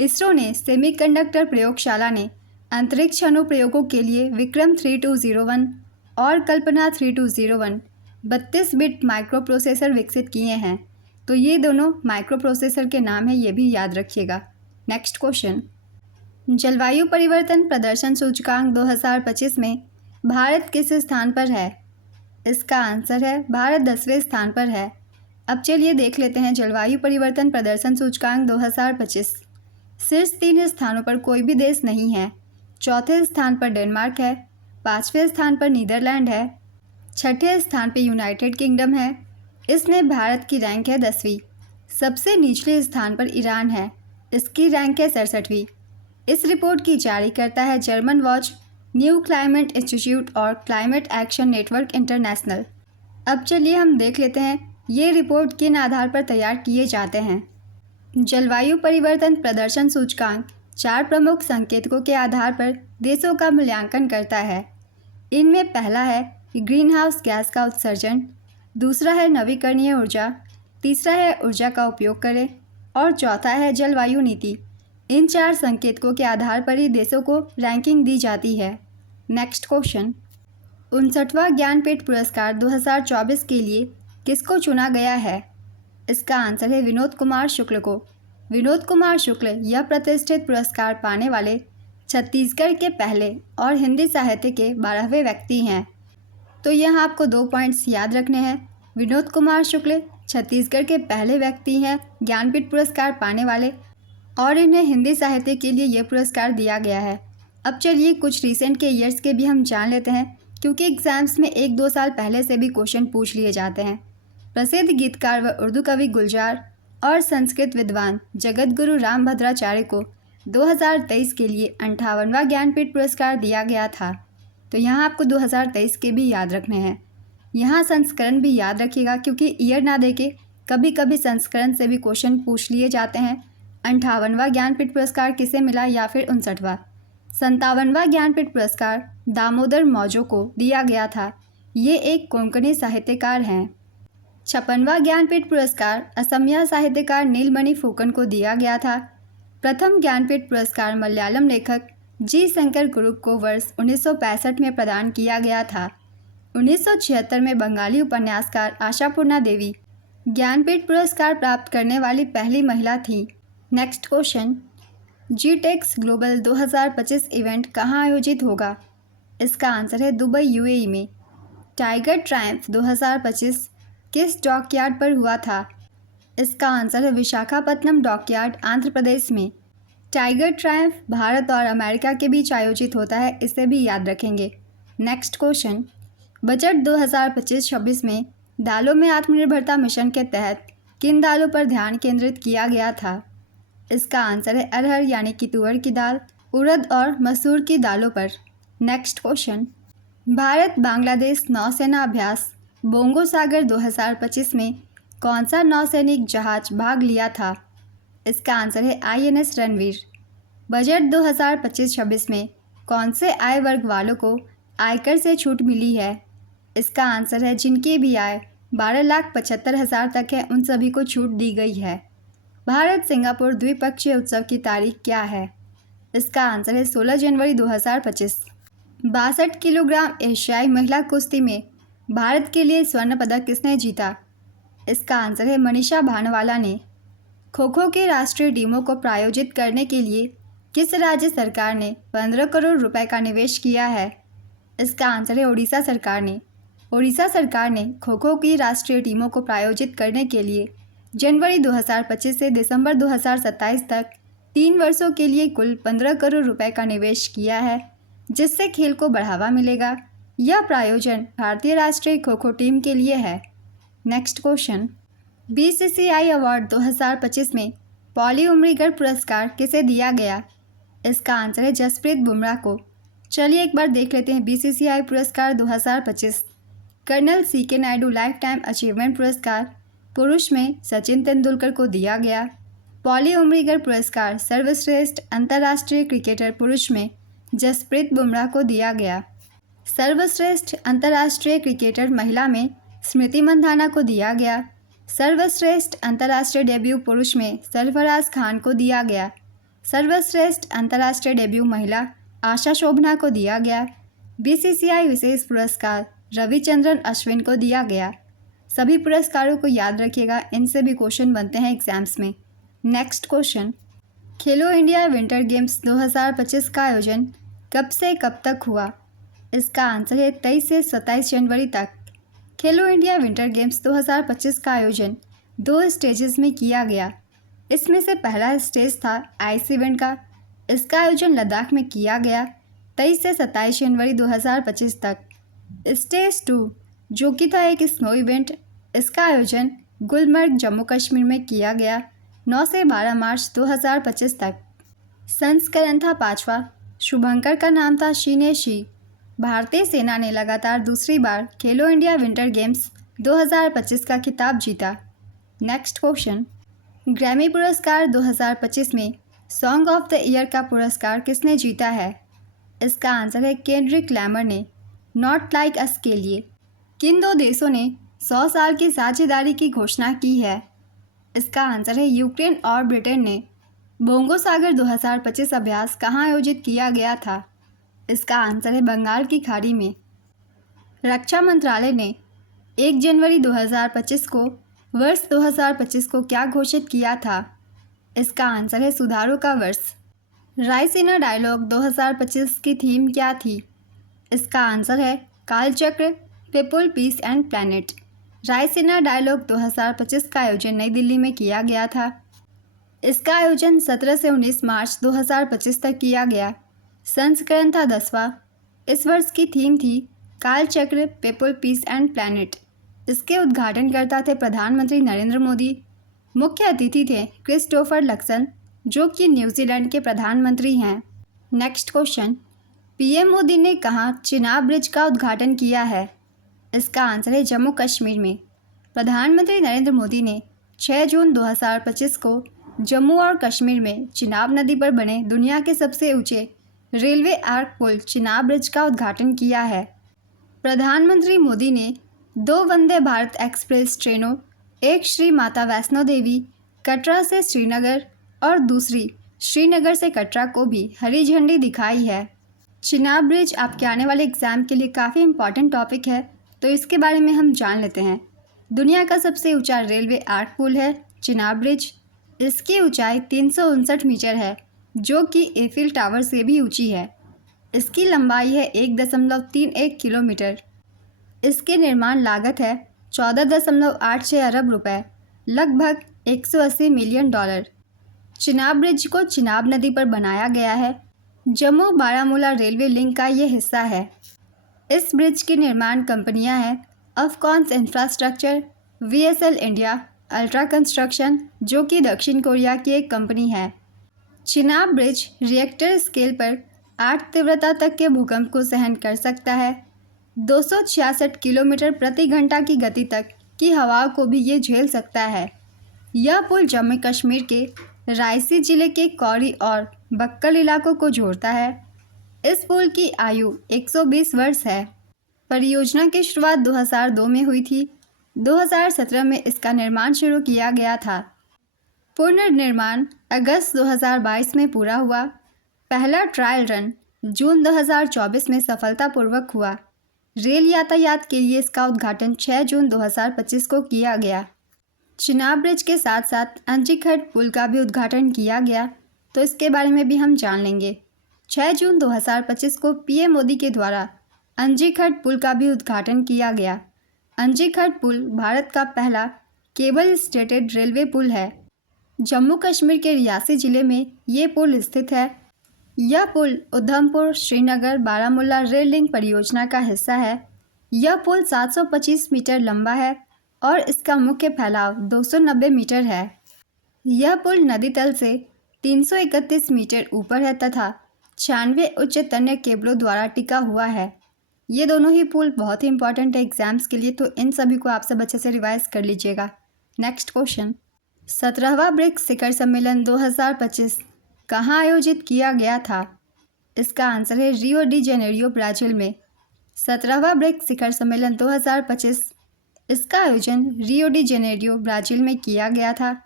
इसरो ने सेमीकंडक्टर प्रयोगशाला ने अंतरिक्ष अनुप्रयोगों के लिए विक्रम 3201 और कल्पना 3201 32 बिट माइक्रो प्रोसेसर विकसित किए हैं। तो ये दोनों माइक्रो प्रोसेसर के नाम है, ये भी याद रखिएगा। नेक्स्ट क्वेश्चन, जलवायु परिवर्तन प्रदर्शन सूचकांक 2025 में भारत किस स्थान पर है? इसका आंसर है भारत 10वें स्थान पर है। अब चलिए देख लेते हैं जलवायु परिवर्तन प्रदर्शन सूचकांक 2025। शीर्ष 3 स्थानों पर कोई भी देश नहीं है। चौथे स्थान पर डेनमार्क है, 5वें स्थान पर नीदरलैंड है, 6ठे स्थान पर यूनाइटेड किंगडम है। इसमें भारत की रैंक है 10वीं। सबसे निचले स्थान पर ईरान है, इसकी रैंक है 67वीं। इस रिपोर्ट की जारी करता है German watch, new climate institute और क्लाइमेट एक्शन नेटवर्क इंटरनेशनल। अब चलिए हम देख लेते हैं ये रिपोर्ट किन आधार पर तैयार किए जाते हैं। जलवायु परिवर्तन प्रदर्शन सूचकांक 4 प्रमुख संकेतकों के आधार पर देशों का मूल्यांकन करता है। इनमें पहला है ग्रीन हाउस गैस का उत्सर्जन, दूसरा है नवीकरणीय ऊर्जा, तीसरा है ऊर्जा का उपयोग करें और चौथा है जलवायु नीति। इन 4 संकेतकों के आधार पर ही देशों को रैंकिंग दी जाती है। नेक्स्ट क्वेश्चन, 59वां ज्ञानपीठ पुरस्कार 2024 के लिए किसको चुना गया है? इसका आंसर है विनोद कुमार शुक्ल को। विनोद कुमार शुक्ल यह प्रतिष्ठित पुरस्कार पाने वाले छत्तीसगढ़ के पहले और हिंदी साहित्य के 12वें व्यक्ति हैं। तो यहाँ आपको 2 पॉइंट्स याद रखने हैं। विनोद कुमार शुक्ल छत्तीसगढ़ के पहले व्यक्ति हैं ज्ञानपीठ पुरस्कार पाने वाले, और इन्हें हिंदी साहित्य के लिए यह पुरस्कार दिया गया है। अब चलिए कुछ रिसेंट के ईयर्स के भी हम जान लेते हैं, क्योंकि एग्जाम्स में 1-2 साल पहले से भी क्वेश्चन पूछ लिए जाते हैं। प्रसिद्ध गीतकार व उर्दू कवि गुलजार और संस्कृत विद्वान जगत गुरु रामभद्राचार्य को 2023 के लिए 58वां ज्ञानपीठ पुरस्कार दिया गया था। तो यहाँ आपको 2023 के भी याद रखने हैं। यहाँ संस्करण भी याद रखिएगा, क्योंकि ईयर ना देके कभी कभी संस्करण से भी क्वेश्चन पूछ लिए जाते हैं। 58वां ज्ञानपीठ पुरस्कार किसे मिला या फिर 59वां? 57वां ज्ञानपीठ पुरस्कार दामोदर मौजो को दिया गया था। ये एक कोंकणी साहित्यकार हैं। 56वां ज्ञानपीठ पुरस्कार असमिया साहित्यकार नीलमणि फुकन को दिया गया था। प्रथम ज्ञानपीठ पुरस्कार मलयालम लेखक जी शंकर कुरुप को वर्ष 1965 में प्रदान किया गया था। 1976 में बंगाली उपन्यासकार आशापूर्णा देवी ज्ञानपीठ पुरस्कार प्राप्त करने वाली पहली महिला थी। नेक्स्ट क्वेश्चन, जी-टेक्स ग्लोबल 2025 इवेंट कहाँ आयोजित होगा? इसका आंसर है दुबई यूएई में। टाइगर ट्रायम्फ 2025 किस डॉकयार्ड पर हुआ था? इसका आंसर है विशाखापत्तनम डॉकयार्ड आंध्र प्रदेश में। टाइगर ट्रायम्फ भारत और अमेरिका के बीच आयोजित होता है, इसे भी याद रखेंगे। नेक्स्ट क्वेश्चन, बजट 2025-26 में दालों में आत्मनिर्भरता मिशन के तहत किन दालों पर ध्यान केंद्रित किया गया था? इसका आंसर है अरहर यानी कि तुअर की दाल, उड़द और मसूर की दालों पर। नेक्स्ट क्वेश्चन, भारत बांग्लादेश नौसेना अभ्यास बोंगो सागर 2025 में कौन सा नौसैनिक जहाज भाग लिया था? इसका आंसर है INS रणवीर। बजट 2025-26 में कौन से आय वर्ग वालों को आयकर से छूट मिली है? इसका आंसर है जिनकी भी आय 12,75,000 तक है, उन सभी को छूट दी गई है। भारत सिंगापुर द्विपक्षीय उत्सव की तारीख क्या है? इसका आंसर है 16 जनवरी 2025। 62 किलोग्राम एशियाई महिला कुश्ती में भारत के लिए स्वर्ण पदक किसने जीता? इसका आंसर है मनीषा भानवाला ने। खो खो की राष्ट्रीय टीमों को प्रायोजित करने के लिए किस राज्य सरकार ने 15 करोड़ रुपए का निवेश किया है? इसका आंसर है उड़ीसा सरकार ने। उड़ीसा सरकार ने खो खो की राष्ट्रीय टीमों को प्रायोजित करने के लिए जनवरी 2025 से दिसंबर 2027 तक 3 वर्षों के लिए कुल 15 करोड़ रुपए का निवेश किया है, जिससे खेल को बढ़ावा मिलेगा। यह प्रायोजन भारतीय राष्ट्रीय खो खो टीम के लिए है। नेक्स्ट क्वेश्चन, बीसीसीआई अवार्ड 2025 में पॉली उमरीगर पुरस्कार किसे दिया गया? इसका आंसर है जसप्रीत बुमराह को। चलिए एक बार देख लेते हैं बीसीसीआई पुरस्कार 2025। Colonel CK Naidu life time achievement पुरस्कार पुरुष में सचिन तेंदुलकर को दिया गया। पॉली उमरीगर पुरस्कार सर्वश्रेष्ठ अंतर्राष्ट्रीय क्रिकेटर पुरुष में जसप्रीत बुमराह को दिया गया। सर्वश्रेष्ठ अंतर्राष्ट्रीय क्रिकेटर महिला में स्मृति मंधाना को दिया गया। सर्वश्रेष्ठ अंतर्राष्ट्रीय डेब्यू पुरुष में सरफराज खान को दिया गया। सर्वश्रेष्ठ अंतर्राष्ट्रीय डेब्यू महिला आशा शोभना को दिया गया। बीसीसीआई विशेष पुरस्कार रविचंद्रन अश्विन को दिया गया। सभी पुरस्कारों को याद रखिएगा, इनसे भी क्वेश्चन बनते हैं एग्जाम्स में। नेक्स्ट क्वेश्चन, खेलो इंडिया विंटर गेम्स 2025 का आयोजन कब से कब तक हुआ? इसका आंसर है 23 से 27 जनवरी तक। खेलो इंडिया विंटर गेम्स 2025 का आयोजन 2 स्टेजेस में किया गया। इसमें से पहला स्टेज था आइस इवेंट का। इसका आयोजन लद्दाख में किया गया 23 से 27 जनवरी 2025 तक। स्टेज 2 जो कि था एक स्नो इवेंट, इसका आयोजन गुलमर्ग जम्मू कश्मीर में किया गया 9 से 12 मार्च 2025 तक। संस्करण था 5वां। शुभंकर का नाम था शिनेशी। भारतीय सेना ने लगातार दूसरी बार खेलो इंडिया विंटर गेम्स 2025 का खिताब जीता। नेक्स्ट क्वेश्चन, ग्रैमी पुरस्कार 2025 में सॉन्ग ऑफ द ईयर का पुरस्कार किसने जीता है? इसका आंसर है केंड्रिक लैमर ने नॉट लाइक अस के लिए। किन 2 देशों ने 100 साल की साझेदारी की घोषणा की है? इसका आंसर है यूक्रेन और ब्रिटेन ने। बोंगो सागर 2025 अभ्यास कहाँ आयोजित किया गया था? इसका आंसर है बंगाल की खाड़ी में। रक्षा मंत्रालय ने 1 जनवरी 2025 को वर्ष 2025 को क्या घोषित किया था? इसका आंसर है सुधारों का वर्ष। रायसीना डायलॉग 2025 की थीम क्या थी? इसका आंसर है Kalachakra, people, peace and planet. Raisina dialogue 2025 का आयोजन नई दिल्ली में किया गया था। इसका आयोजन 17 से 19 मार्च 2025 तक किया गया। संस्करण था 10वां। इस वर्ष की थीम थी कालचक्र, पीपल, पीस एंड प्लैनेट। इसके उद्घाटनकर्ता थे प्रधानमंत्री नरेंद्र मोदी। मुख्य अतिथि थे क्रिस्टोफर लक्सन, जो कि न्यूजीलैंड के प्रधानमंत्री हैं। नेक्स्ट क्वेश्चन, पीएम मोदी ने कहाँ चिनाब ब्रिज का उद्घाटन किया है? इसका आंसर है जम्मू कश्मीर में। प्रधानमंत्री नरेंद्र मोदी ने 6 जून 2025 को जम्मू और कश्मीर में चिनाब नदी पर बने दुनिया के सबसे ऊंचे रेलवे आर्क पुल चिनाब ब्रिज का उद्घाटन किया है। प्रधानमंत्री मोदी ने 2 वंदे भारत एक्सप्रेस ट्रेनों, एक श्री माता वैष्णो देवी कटरा से श्रीनगर और दूसरी श्रीनगर से कटरा को भी हरी झंडी दिखाई है। चिनाब ब्रिज आपके आने वाले एग्ज़ाम के लिए काफ़ी इम्पॉर्टेंट टॉपिक है, तो इसके बारे में हम जान लेते हैं। दुनिया का सबसे ऊंचा रेलवे आर्क पुल है चिनाब ब्रिज। इसकी ऊंचाई 359 मीटर है, जो कि एफिल टावर से भी ऊंची है। इसकी लंबाई है 1.31 किलोमीटर। इसके निर्माण लागत है 14.86 अरब रुपए, लगभग 180 मिलियन डॉलर। चिनाब ब्रिज को चिनाब नदी पर बनाया गया है। जम्मू बारामूला रेलवे लिंक का ये हिस्सा है। इस ब्रिज की निर्माण कंपनियां हैं Afcons infrastructure, VSL India, ultra construction, जो कि दक्षिण कोरिया की एक कंपनी है। चिनाब ब्रिज रिएक्टर स्केल पर 8 तीव्रता तक के भूकंप को सहन कर सकता है। 266 किलोमीटर प्रति घंटा की गति तक की हवाओं को भी ये झेल सकता है। यह पुल जम्मू कश्मीर के रायसी जिले के कौरी और बक्कल इलाकों को जोड़ता है। इस पुल की आयु 120 वर्ष है। परियोजना की शुरुआत 2002 में हुई थी। 2017 में इसका निर्माण शुरू किया गया था। पुनर्निर्माण अगस्त 2022 में पूरा हुआ। पहला ट्रायल रन जून 2024 में सफलतापूर्वक हुआ। रेल यातायात के लिए इसका उद्घाटन 6 जून 2025 को किया गया। चिनाब ब्रिज के साथ साथ अंजीखट पुल का भी उद्घाटन किया गया, तो इसके बारे में भी हम जान लेंगे। 6 जून 2025 को पीएम मोदी के द्वारा अंजीखट पुल का भी उद्घाटन किया गया। अंजीखट पुल भारत का पहला केबल स्टेटेड रेलवे पुल है। जम्मू कश्मीर के रियासी ज़िले में ये पुल स्थित है। यह पुल उधमपुर श्रीनगर बारामूला रेल लिंक परियोजना का हिस्सा है। यह पुल 725 मीटर लंबा है और इसका मुख्य फैलाव 290 मीटर है। यह पुल नदी तल से 331 मीटर ऊपर है तथा 96 उच्च तन्य केबलों द्वारा टिका हुआ है। ये दोनों ही पुल बहुत ही इंपॉर्टेंट है एग्जाम्स के लिए, तो इन सभी को आप सब अच्छे से रिवाइज कर लीजिएगा। नेक्स्ट क्वेश्चन, 17वां ब्रिक्स शिखर सम्मेलन 2025 कहाँ आयोजित किया गया था? इसका आंसर है रियो डी जेनेरियो, ब्राज़ील में। 17वां ब्रिक्स शिखर सम्मेलन 2025 इसका आयोजन रियो डी जेनेरियो, ब्राज़ील में किया गया था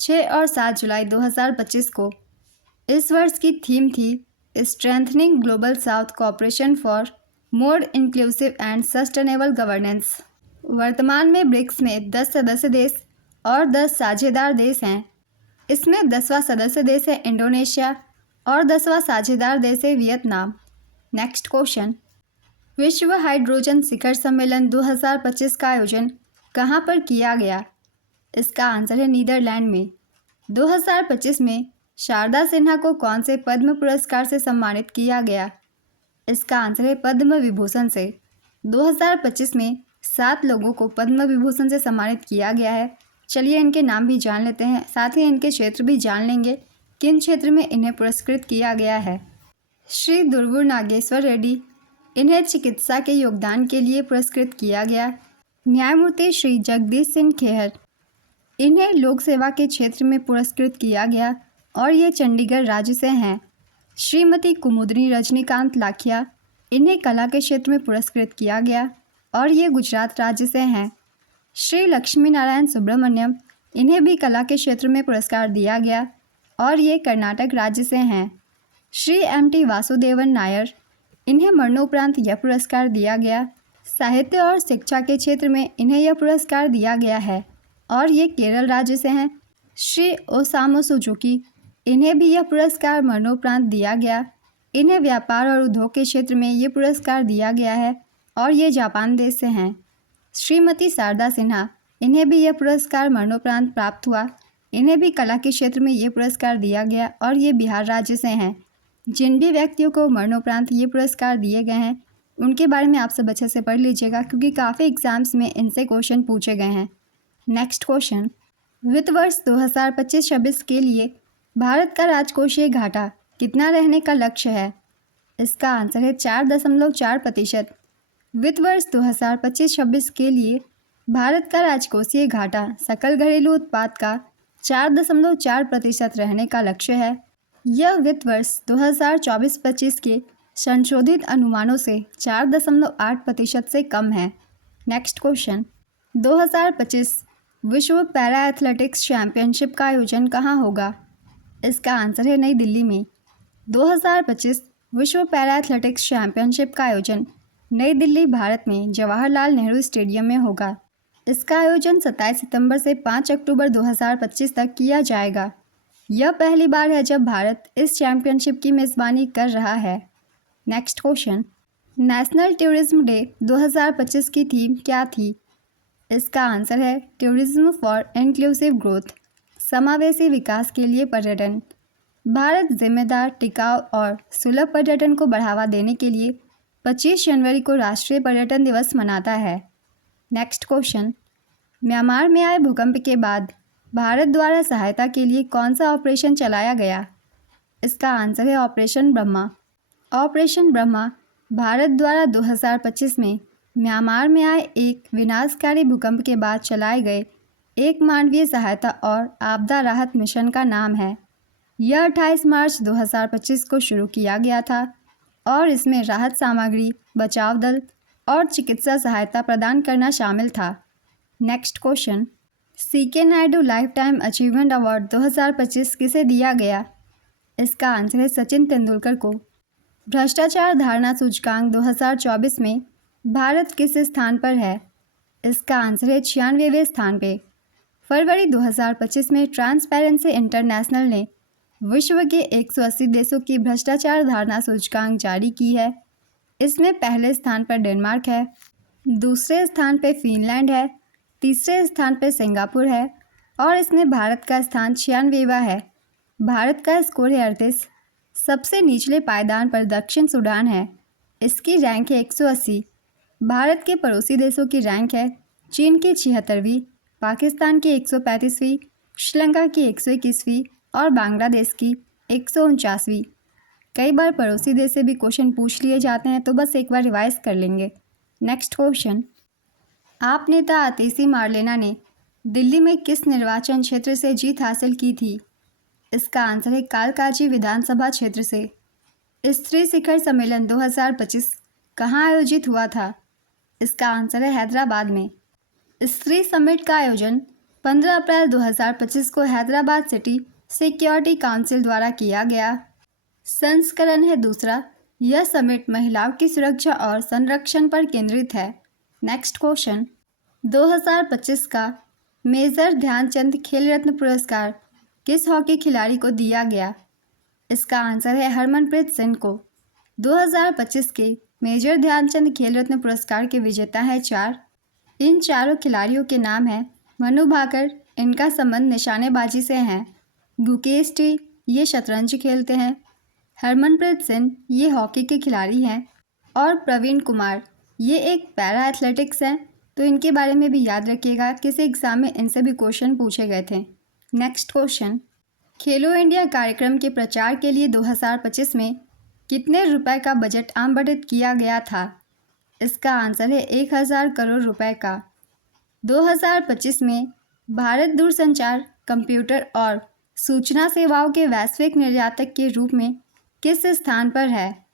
6 और 7 जुलाई 2025 को। इस वर्ष की थीम थी strengthening global south cooperation for more inclusive and sustainable governance. वर्तमान में ब्रिक्स में 10 सदस्य देश और 10 साझेदार देश हैं। इसमें 10वां सदस्य देश है इंडोनेशिया और 10वां साझेदार देश है वियतनाम। नेक्स्ट क्वेश्चन, विश्व हाइड्रोजन शिखर सम्मेलन 2025 का आयोजन कहाँ पर किया गया? इसका आंसर है नीदरलैंड में। 2025 में शारदा सिन्हा को कौन से पद्म पुरस्कार से सम्मानित किया गया? इसका आंसर है पद्म विभूषण से। 2025 में 7 लोगों को पद्म विभूषण से सम्मानित किया गया है। चलिए इनके नाम भी जान लेते हैं, साथ ही इनके क्षेत्र भी जान लेंगे किन क्षेत्र में इन्हें पुरस्कृत किया गया है। श्री दुर्वुर नागेश्वर रेड्डी, इन्हें चिकित्सा के योगदान के लिए पुरस्कृत किया गया। न्यायमूर्ति श्री जगदीश सिंह खेहर, इन्हें लोक सेवा के क्षेत्र में पुरस्कृत किया गया और ये चंडीगढ़ राज्य से हैं। श्रीमती कुमुदनी रजनीकांत लाखिया, इन्हें कला के क्षेत्र में पुरस्कृत किया गया और ये गुजरात राज्य से हैं। श्री लक्ष्मी नारायण सुब्रमण्यम, इन्हें भी कला के क्षेत्र में पुरस्कार दिया गया और ये कर्नाटक राज्य से हैं। श्री एम.टी. वासुदेवन नायर, इन्हें मरणोपरांत यह पुरस्कार दिया गया। साहित्य और शिक्षा के क्षेत्र में इन्हें यह पुरस्कार दिया गया है और ये केरल राज्य से हैं। श्री ओसामू सुजुकी, इन्हें भी यह पुरस्कार मरणोपरांत दिया गया। इन्हें व्यापार और उद्योग के क्षेत्र में ये पुरस्कार दिया गया है और ये जापान देश से हैं। श्रीमती शारदा सिन्हा, इन्हें भी यह पुरस्कार मरणोपरांत प्राप्त हुआ। इन्हें भी कला के क्षेत्र में ये पुरस्कार दिया गया और ये बिहार राज्य से हैं। जिन भी व्यक्तियों को मरणोपरांत ये पुरस्कार दिए गए हैं उनके बारे में आप सब अच्छे से पढ़ लीजिएगा, क्योंकि काफ़ी एग्जाम्स में इनसे क्वेश्चन पूछे गए हैं। नेक्स्ट क्वेश्चन, वित्त वर्ष 2025-26 के लिए भारत का राजकोषीय घाटा कितना रहने का लक्ष्य है? इसका आंसर है 4.4%। वित्त वर्ष 2025-26 के लिए भारत का राजकोषीय घाटा सकल घरेलू उत्पाद का 4.4% रहने का लक्ष्य है। यह वित्त वर्ष 2024-25 के संशोधित अनुमानों से 4.8% से कम है। नेक्स्ट क्वेश्चन, 2025 विश्व पैरा एथलेटिक्स चैंपियनशिप का आयोजन कहाँ होगा? इसका आंसर है नई दिल्ली में। 2025 विश्व पैरा एथलेटिक्स चैंपियनशिप का आयोजन नई दिल्ली, भारत में जवाहरलाल नेहरू स्टेडियम में होगा। इसका आयोजन 27 सितंबर से 5 अक्टूबर 2025 तक किया जाएगा। यह पहली बार है जब भारत इस चैंपियनशिप की मेज़बानी कर रहा है। Next question, national tourism day 2025 की थीम क्या थी? इसका आंसर है टूरिज्म फॉर इंक्लूसिव ग्रोथ, समावेशी विकास के लिए पर्यटन। भारत जिम्मेदार, टिकाऊ और सुलभ पर्यटन को बढ़ावा देने के लिए 25 जनवरी को राष्ट्रीय पर्यटन दिवस मनाता है। नेक्स्ट क्वेश्चन, म्यांमार में आए भूकंप के बाद भारत द्वारा सहायता के लिए कौन सा ऑपरेशन चलाया गया? इसका आंसर है ऑपरेशन ब्रह्मा। ऑपरेशन ब्रह्मा भारत द्वारा 2025 में म्यांमार में आए एक विनाशकारी भूकंप के बाद चलाए गए एक मानवीय सहायता और आपदा राहत मिशन का नाम है। यह 28 मार्च 2025 को शुरू किया गया था और इसमें राहत सामग्री, बचाव दल और चिकित्सा सहायता प्रदान करना शामिल था। Next question, CK Naidu life time achievement award 2025 किसे दिया गया? इसका आंसर है सचिन तेंदुलकर को। भ्रष्टाचार धारणा सूचकांक 2024 में भारत किस स्थान पर है? इसका आंसर है 96वें स्थान पे। फरवरी 2025 में ट्रांसपेरेंसी इंटरनेशनल ने विश्व के 180 देशों की भ्रष्टाचार धारणा सूचकांक जारी की है। इसमें पहले स्थान पर डेनमार्क है, दूसरे स्थान पर फिनलैंड है, तीसरे स्थान पर सिंगापुर है और इसमें भारत का स्थान 96वां है। भारत का स्कोर है 38। सबसे निचले पायदान पर दक्षिण सूडान है, इसकी रैंक है 180। भारत के पड़ोसी देशों की रैंक है चीन की 76वीं, पाकिस्तान की 135वीं, श्रीलंका की 121वीं और बांग्लादेश की 149वीं। कई बार पड़ोसी देश से भी क्वेश्चन पूछ लिए जाते हैं, तो बस एक बार रिवाइज कर लेंगे। नेक्स्ट क्वेश्चन, आप नेता आतिशी मार्लेना ने दिल्ली में किस निर्वाचन क्षेत्र से जीत हासिल की थी? इसका आंसर है कालकाजी विधानसभा क्षेत्र से। स्त्री शिखर सम्मेलन 2025 कहाँ आयोजित हुआ था? इसका आंसर है हैदराबाद में। स्त्री समिट का आयोजन 15 अप्रैल 2025 को हैदराबाद सिटी सिक्योरिटी काउंसिल द्वारा किया गया। संस्करण है दूसरा। यह समिट महिलाओं की सुरक्षा और संरक्षण पर केंद्रित है। नेक्स्ट क्वेश्चन, 2025 का मेजर ध्यानचंद खेल रत्न पुरस्कार किस हॉकी खिलाड़ी को दिया गया? इसका आंसर है हरमनप्रीत सिंह को। 2025 के मेजर ध्यानचंद खेल रत्न पुरस्कार के विजेता हैं 4। इन चारों खिलाड़ियों के नाम हैं मनु भाकर, इनका संबंध निशानेबाजी से है। गुकेश टी, ये शतरंज खेलते हैं। हरमनप्रीत सिंह, ये हॉकी के खिलाड़ी हैं। और प्रवीण कुमार, ये एक पैरा एथलेटिक्स हैं। तो इनके बारे में भी याद रखिएगा, किसी एग्जाम में इनसे भी क्वेश्चन पूछे गए थे। नेक्स्ट क्वेश्चन, खेलो इंडिया कार्यक्रम के प्रचार के लिए 2025 में कितने रुपए का बजट आवंटित किया गया था? इसका आंसर है 1000 करोड़ रुपए का। 2025 में भारत दूरसंचार, कंप्यूटर और सूचना सेवाओं के वैश्विक निर्यातक के रूप में किस स्थान पर है?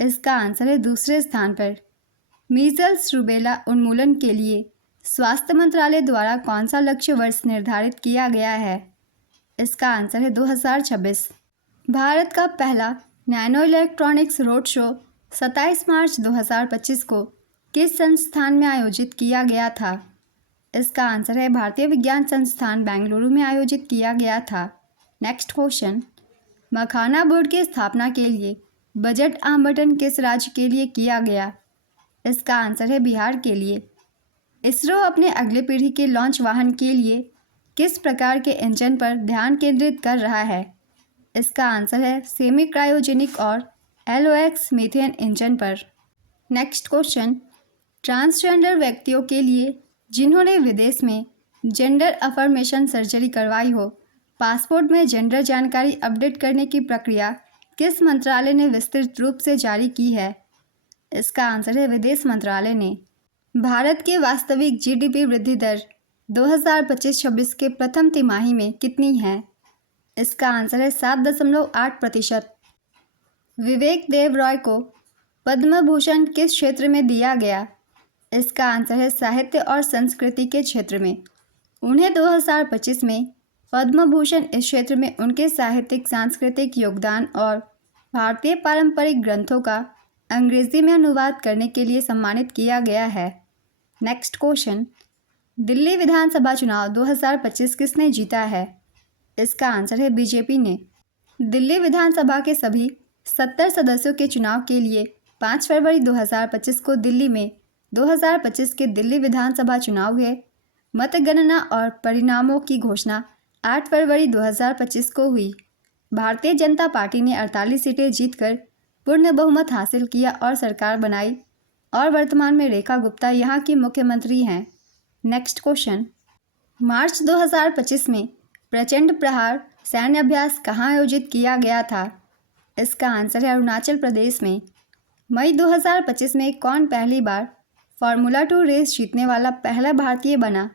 इसका आंसर है दूसरे स्थान पर। मीजल्स रूबेला उन्मूलन के लिए स्वास्थ्य मंत्रालय द्वारा कौन सा लक्ष्य वर्ष निर्धारित किया गया है? इसका आंसर है 2026। भारत का पहला नैनो इलेक्ट्रॉनिक्स रोड शो 27 मार्च 2025 को किस संस्थान में आयोजित किया गया था? इसका आंसर है भारतीय विज्ञान संस्थान बेंगलुरु में आयोजित किया गया था। नेक्स्ट क्वेश्चन, मखाना बोर्ड की स्थापना के लिए बजट आवंटन किस राज्य के लिए किया गया? इसका आंसर है बिहार के लिए। इसरो अपने अगले पीढ़ी के लॉन्च वाहन के लिए किस प्रकार के इंजन पर ध्यान केंद्रित कर रहा है? इसका आंसर है सेमी क्रायोजेनिक और LOX मीथेन इंजन पर। नेक्स्ट क्वेश्चन, ट्रांसजेंडर व्यक्तियों के लिए जिन्होंने विदेश में जेंडर अफर्मेशन सर्जरी करवाई हो, पासपोर्ट में जेंडर जानकारी अपडेट करने की प्रक्रिया किस मंत्रालय ने विस्तृत रूप से जारी की है? इसका आंसर है विदेश मंत्रालय ने। भारत की वास्तविक GDP वृद्धि दर 2025-26 के प्रथम तिमाही में कितनी है? इसका आंसर है 7.8%। विवेक देव रॉय को पद्म भूषण किस क्षेत्र में दिया गया? इसका आंसर है साहित्य और संस्कृति के क्षेत्र में। उन्हें 2025 में पद्म भूषण इस क्षेत्र में उनके साहित्यिक सांस्कृतिक योगदान और भारतीय पारंपरिक ग्रंथों का अंग्रेजी में अनुवाद करने के लिए सम्मानित किया गया है। नेक्स्ट क्वेश्चन, दिल्ली विधानसभा चुनाव 2025 किसने जीता है? इसका आंसर है बीजेपी ने। दिल्ली विधानसभा के सभी 70 सदस्यों के चुनाव के लिए 5 फरवरी 2025 को दिल्ली में 2025 के दिल्ली विधानसभा चुनाव हुए। मतगणना और परिणामों की घोषणा 8 फरवरी 2025 को हुई। भारतीय जनता पार्टी ने 48 सीटें जीतकर पूर्ण बहुमत हासिल किया और सरकार बनाई और वर्तमान में रेखा गुप्ता यहाँ की मुख्यमंत्री हैं। नेक्स्ट क्वेश्चन, मार्च 2025 में प्रचंड प्रहार सैन्य अभ्यास कहाँ आयोजित किया गया था? इसका आंसर है अरुणाचल प्रदेश में। मई 2025 में कौन पहली बार फार्मूला 2 रेस जीतने वाला पहला भारतीय बना?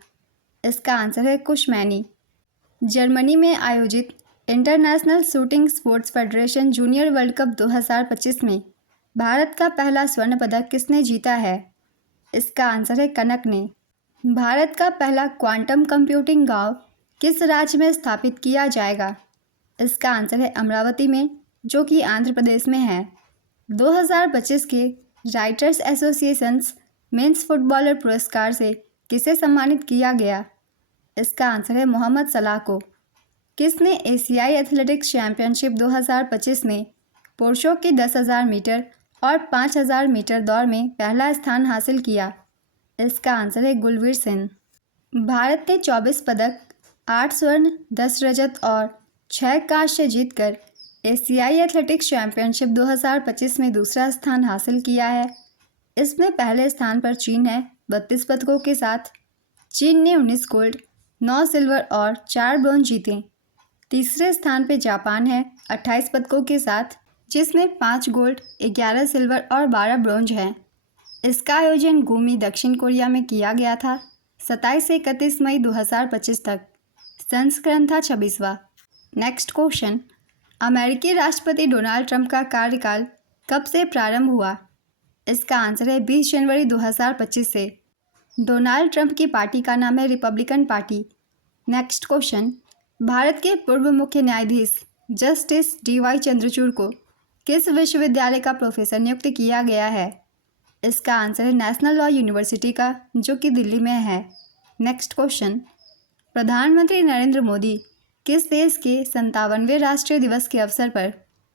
इसका आंसर है कुश मैनी। जर्मनी में आयोजित international shooting sports federation junior world cup 2025 में भारत का पहला स्वर्ण पदक किसने जीता है? इसका आंसर है कनक ने। भारत का पहला क्वांटम कंप्यूटिंग गांव किस राज्य में स्थापित किया जाएगा? इसका आंसर है अमरावती में, जो कि आंध्र प्रदेश में है। 2025 के राइटर्स एसोसिएशंस मेंस फुटबॉलर पुरस्कार से किसे सम्मानित किया गया? इसका आंसर है मोहम्मद सलाह को। किसने एशियाई एथलेटिक्स चैंपियनशिप 2025 में पुरुषों की 10,000 मीटर और 5,000 मीटर दौड़ में पहला स्थान हासिल किया? इसका आंसर है गुलवीर सिंह। भारत ने 24 पदक, 8 स्वर्ण, 10 रजत और 6 कांस्य जीतकर एशियाई एथलेटिक्स चैंपियनशिप 2025 में दूसरा स्थान हासिल किया है। इसमें पहले स्थान पर चीन है 32 पदकों के साथ। चीन ने 19 गोल्ड, 9 सिल्वर और 4 ब्रोंज जीते। तीसरे स्थान पर जापान है 28 पदकों के साथ, जिसमें 5 गोल्ड, 11 सिल्वर और 12 ब्रोंज हैं। इसका आयोजन गुमी, दक्षिण कोरिया में किया गया था 27 से 31 मई 2025 तक। संस्करण था 26वां। नेक्स्ट क्वेश्चन, अमेरिकी राष्ट्रपति डोनाल्ड ट्रंप का कार्यकाल कब से प्रारंभ हुआ? इसका आंसर है 20 जनवरी 2025 से। डोनाल्ड ट्रंप की पार्टी का नाम है Republican party. Next question, Bharat के पूर्व मुख्य न्यायाधीश जस्टिस DY चंद्रचूड़ को किस विश्वविद्यालय का प्रोफेसर नियुक्त किया गया है? इसका आंसर है नेशनल लॉ यूनिवर्सिटी का, जो कि दिल्ली में है। नेक्स्ट क्वेश्चन, प्रधानमंत्री नरेंद्र मोदी किस देश के 57वें राष्ट्रीय दिवस के अवसर पर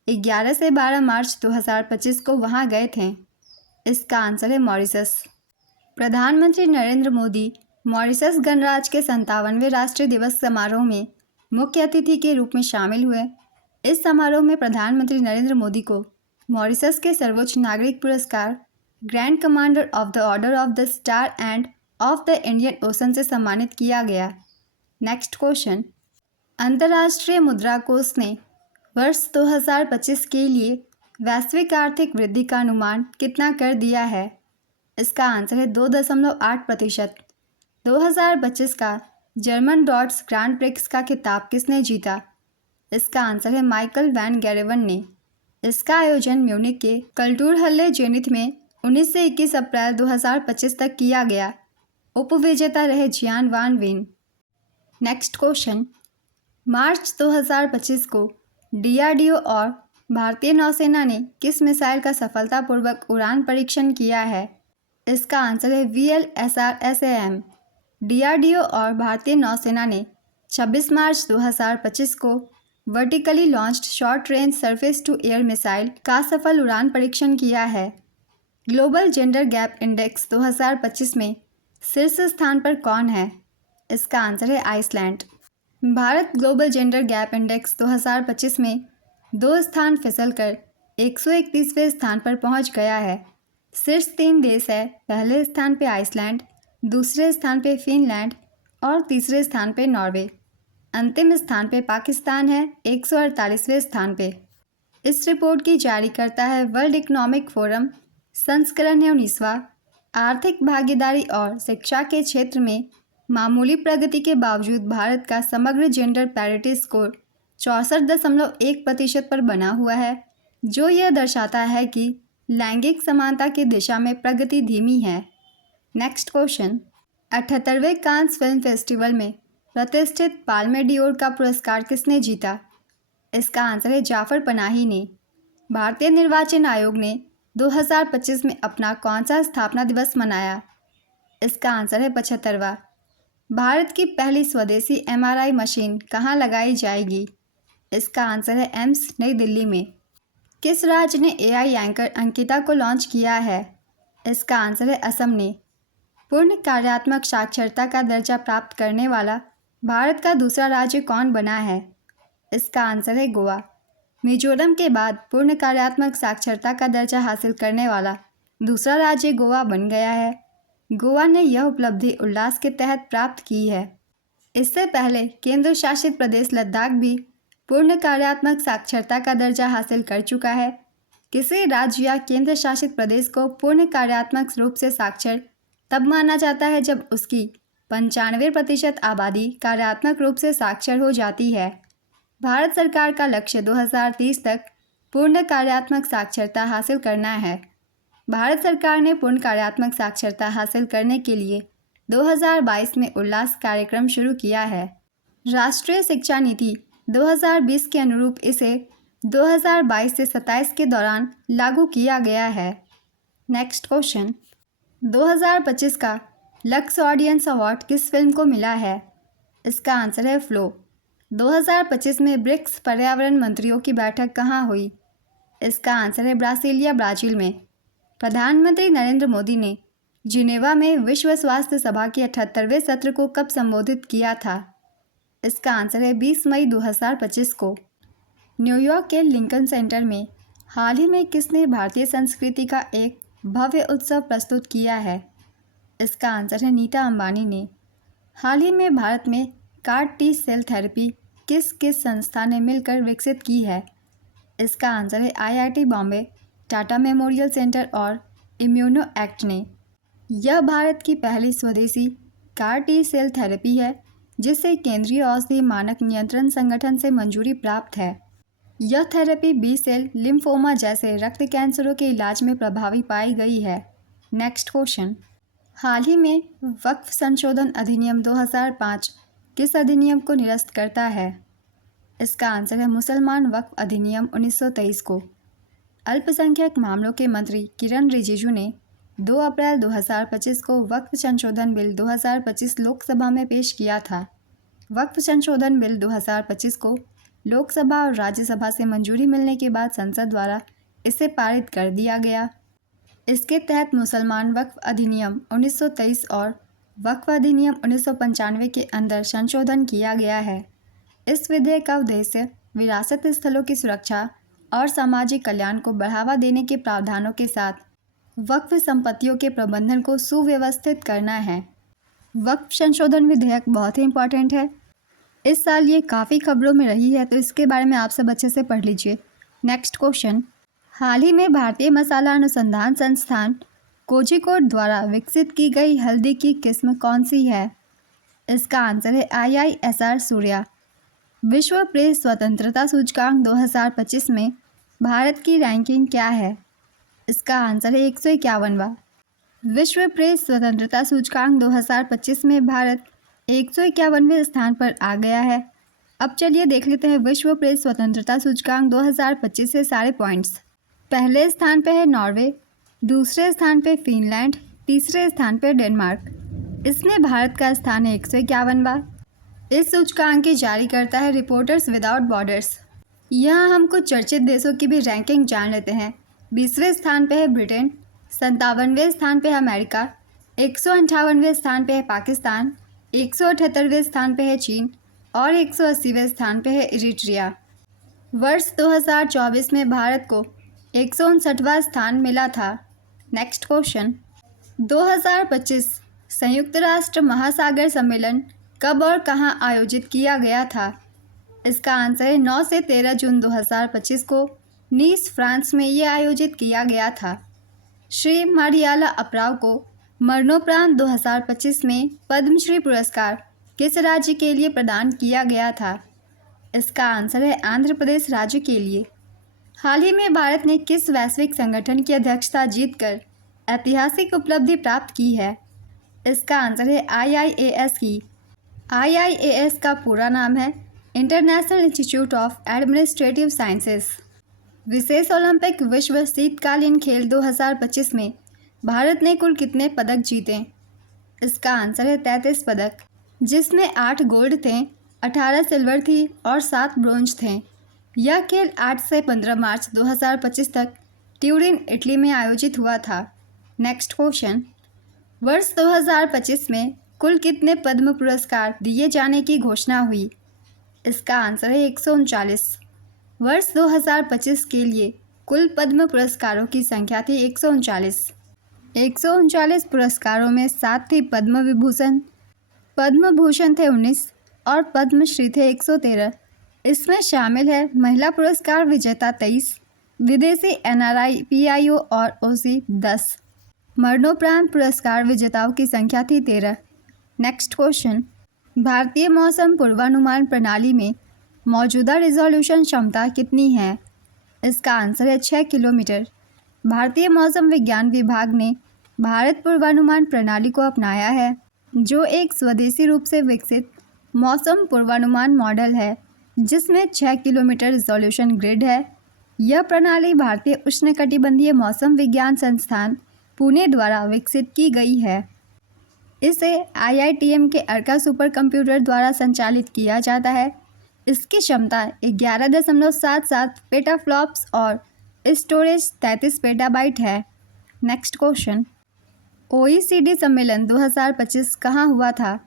11 से 12 मार्च 2025 को वहां गए थे? इसका आंसर है मॉरिशस। प्रधानमंत्री नरेंद्र मोदी मॉरिशस गणराज्य के 57वें राष्ट्रीय दिवस समारोह में मुख्य अतिथि के रूप में शामिल हुए। इस समारोह में प्रधानमंत्री नरेंद्र मोदी को मॉरिशस के सर्वोच्च नागरिक पुरस्कार grand commander of the order of the star end of the Indian ocean से सम्मानित किया गया। नेक्स्ट क्वेश्चन, अंतर्राष्ट्रीय मुद्रा कोष ने वर्ष 2025 के लिए वैश्विक आर्थिक वृद्धि का अनुमान कितना कर दिया है? इसका आंसर है 2.8%। 2025 का जर्मन डॉट्स ग्रांड प्रिक्स का खिताब किसने जीता? इसका आंसर है माइकल वैन गेरेवन ने। इसका आयोजन म्यूनिक के कल्टूरहल्ले जेनिथ में 19 से 21 अप्रैल 2025 तक किया गया। उपविजेता रहे जियान वान वीन। नेक्स्ट क्वेश्चन, मार्च 2025 को DRDO और भारतीय नौसेना ने किस मिसाइल का सफलतापूर्वक उड़ान परीक्षण किया है? इसका आंसर है VLSR-SAM। DRDO और भारतीय नौसेना ने 26 मार्च 2025 को vertically launched short range surface to air missile का सफल उड़ान परीक्षण किया है। ग्लोबल जेंडर गैप इंडेक्स 2025 में शीर्ष स्थान पर कौन है? इसका आंसर है Iceland. Bharat global gender gap index 2025 में 2 स्थान फिसलकर 131वें स्थान पर पहुंच गया है। शीर्ष 3 देश है, पहले स्थान पे आइसलैंड, दूसरे स्थान पे फिनलैंड और तीसरे स्थान पे नॉर्वे। अंतिम स्थान पे पाकिस्तान है 148वें स्थान पे। इस रिपोर्ट की जारी करता है वर्ल्ड इकोनॉमिक फोरम। संस्करण है 19वां। आर्थिक भागीदारी और शिक्षा के क्षेत्र में मामूली प्रगति के बावजूद भारत का समग्र जेंडर पैरिटी स्कोर 64.1% पर बना हुआ है, जो यह दर्शाता है कि लैंगिक समानता की दिशा में प्रगति धीमी है। नेक्स्ट क्वेश्चन, 78वें कांस फिल्म फेस्टिवल में प्रतिष्ठित पाल्मे डियोर का पुरस्कार किसने जीता? इसका आंसर है जाफर पनाही ने। भारतीय निर्वाचन आयोग ने 2025 में अपना कौन सा स्थापना दिवस मनाया? इसका आंसर है 75वां। भारत की पहली स्वदेशी MRI मशीन कहाँ लगाई जाएगी? इसका आंसर है एम्स नई दिल्ली में। किस राज्य ने AI एंकर अंकिता को लॉन्च किया है? इसका आंसर है असम ने। पूर्ण कार्यात्मक साक्षरता का दर्जा प्राप्त करने वाला भारत का दूसरा राज्य कौन बना है? इसका आंसर है गोवा। मिजोरम के बाद पूर्ण कार्यात्मक साक्षरता का दर्जा हासिल करने वाला दूसरा राज्य गोवा बन गया है। गोवा ने यह उपलब्धि उल्लास के तहत प्राप्त की है। इससे पहले केंद्र शासित प्रदेश लद्दाख भी पूर्ण कार्यात्मक साक्षरता का दर्जा हासिल कर चुका है। किसी राज्य या केंद्र शासित प्रदेश को पूर्ण कार्यात्मक रूप से साक्षर तब माना जाता है जब उसकी 95% आबादी कार्यात्मक रूप से साक्षर हो जाती है। भारत सरकार का लक्ष्य 2030 तक पूर्ण कार्यात्मक साक्षरता हासिल करना है। भारत सरकार ने पूर्ण कार्यात्मक साक्षरता हासिल करने के लिए 2022 में उल्लास कार्यक्रम शुरू किया है। राष्ट्रीय शिक्षा नीति 2020 के अनुरूप इसे 2022 से 27 के दौरान लागू किया गया है। नेक्स्ट क्वेश्चन, 2025 का लक्स ऑडियंस अवार्ड किस फिल्म को मिला है? इसका आंसर है फ्लो। 2025 में ब्रिक्स पर्यावरण मंत्रियों की बैठक कहाँ हुई? इसका आंसर है ब्रासीलिया, ब्राज़ील में। प्रधानमंत्री नरेंद्र मोदी ने जिनेवा में विश्व स्वास्थ्य सभा के 78वें सत्र को कब संबोधित किया था? इसका आंसर है 20 मई 2025 को। न्यूयॉर्क के लिंकन सेंटर में हाल ही में किसने भारतीय संस्कृति का एक भव्य उत्सव प्रस्तुत किया है? इसका आंसर है नीता अंबानी ने। हाल ही में भारत में कार टी सेल थेरेपी किस किस संस्था ने मिलकर विकसित की है? इसका आंसर है IIT Bombay, Tata memorial centre और इम्यूनो एक्ट ने। यह भारत की पहली स्वदेशी कार टी सेल थेरेपी है जिसे केंद्रीय औषधि मानक नियंत्रण संगठन से मंजूरी प्राप्त है। यह थेरेपी बी सेल लिम्फोमा जैसे रक्त कैंसरों के इलाज में प्रभावी पाई गई है। नेक्स्ट क्वेश्चन, हाल ही में वक्फ संशोधन अधिनियम 2005 किस अधिनियम को निरस्त करता है? इसका आंसर है मुसलमान वक्फ अधिनियम 1923 को। अल्पसंख्यक मामलों के मंत्री किरण रिजिजू ने 2 अप्रैल 2025 को वक्फ संशोधन बिल 2025 लोकसभा में पेश किया था। वक्फ संशोधन बिल 2025 को लोकसभा और राज्यसभा से मंजूरी मिलने के बाद संसद द्वारा इसे पारित कर दिया गया। इसके तहत मुसलमान वक्फ अधिनियम 1923 और वक्फ अधिनियम 1995 के अंदर संशोधन किया गया है। इस विधेयक का उद्देश्य विरासत स्थलों की सुरक्षा और सामाजिक कल्याण को बढ़ावा देने के प्रावधानों के साथ वक्फ संपत्तियों के प्रबंधन को सुव्यवस्थित करना है। वक्फ संशोधन विधेयक बहुत ही इम्पॉर्टेंट है। इस साल ये काफ़ी खबरों में रही है, तो इसके बारे में आप सब अच्छे से पढ़ लीजिए। नेक्स्ट क्वेश्चन, हाल ही में भारतीय मसाला अनुसंधान संस्थान कोझिकोड द्वारा विकसित की गई हल्दी की किस्म कौन सी है? इसका आंसर है IISR सूर्या। विश्व प्रेस स्वतंत्रता सूचकांक 2025 में भारत की रैंकिंग क्या है? इसका आंसर है 151वां। विश्व प्रेस स्वतंत्रता सूचकांक 2025 में भारत 151वें स्थान पर आ गया है। अब चलिए देख लेते हैं विश्व प्रेस स्वतंत्रता सूचकांक 2025 से सारे पॉइंट्स। पहले स्थान पे है नॉर्वे, दूसरे स्थान पे फिनलैंड, तीसरे स्थान पे डेनमार्क। इसमें भारत का स्थान है 151वां। इस सूचकांक की जारी करता है रिपोर्टर्स विदाउट बॉर्डर्स। यहाँ हम कुछ चर्चित देशों की भी रैंकिंग जान लेते हैं। 20वें स्थान पे है ब्रिटेन, 57वें स्थान पे है अमेरिका, 158वें स्थान पे है पाकिस्तान, 178वें स्थान पे है चीन और 180वें स्थान पे है इरिट्रिया। वर्ष 2024 में भारत को 159वां स्थान मिला था। नेक्स्ट क्वेश्चन, 2025 संयुक्त राष्ट्र महासागर सम्मेलन कब और कहां आयोजित किया गया था? इसका आंसर है 9 से 13 जून 2025 को नीस, फ्रांस में ये आयोजित किया गया था। श्री मारियाला अपराव को मरणोपरांत 2025 में पद्मश्री पुरस्कार किस राज्य के लिए प्रदान किया गया था? इसका आंसर है आंध्र प्रदेश राज्य के लिए। हाल ही में भारत ने किस वैश्विक संगठन की अध्यक्षता जीतकर ऐतिहासिक उपलब्धि प्राप्त की है? इसका आंसर है IIAS की। IIAS का पूरा नाम है International Institute of Administrative Sciences. विशेष ओलंपिक विश्व शीतकालीन खेल 2025 में भारत ने कुल कितने पदक जीते? इसका आंसर है 33 पदक, जिसमें 8 गोल्ड थे, 18 सिल्वर थी और 7 ब्रोंज थे। यह खेल 8 से 15 मार्च 2025 तक ट्यूरिन, इटली में आयोजित हुआ था। नेक्स्ट क्वेश्चन, वर्ष 2025 में कुल कितने पद्म पुरस्कार दिए जाने की घोषणा हुई? इसका आंसर है 139। वर्ष 2025 के लिए कुल पद्म पुरस्कारों की संख्या थी 139। 139 पुरस्कारों में 7 थी पद्म विभूषण, पद्म भूषण थे 19 और पद्मश्री थे 113। इसमें शामिल है महिला पुरस्कार विजेता 23, विदेशी NRI PIO और OC 10। मरणोपरांत पुरस्कार विजेताओं की संख्या थी 13। नेक्स्ट क्वेश्चन, भारतीय मौसम पूर्वानुमान प्रणाली में मौजूदा रिजोल्यूशन क्षमता कितनी है? इसका आंसर है 6 किलोमीटर। भारतीय मौसम विज्ञान विभाग ने भारत पूर्वानुमान प्रणाली को अपनाया है, जो एक स्वदेशी रूप से विकसित मौसम पूर्वानुमान मॉडल है जिसमें 6 किलोमीटर रिजोल्यूशन ग्रिड है। यह प्रणाली भारतीय उष्णकटिबंधीय मौसम विज्ञान संस्थान पुणे द्वारा विकसित की गई है। इसे IITM के अर्का सुपर कंप्यूटर द्वारा संचालित किया जाता है। इसकी क्षमता 11.77 पेटाफ्लॉप्स और स्टोरेज 33 पेटाबाइट है। नेक्स्ट क्वेश्चन, OECD सम्मेलन 2025 कहाँ हुआ था?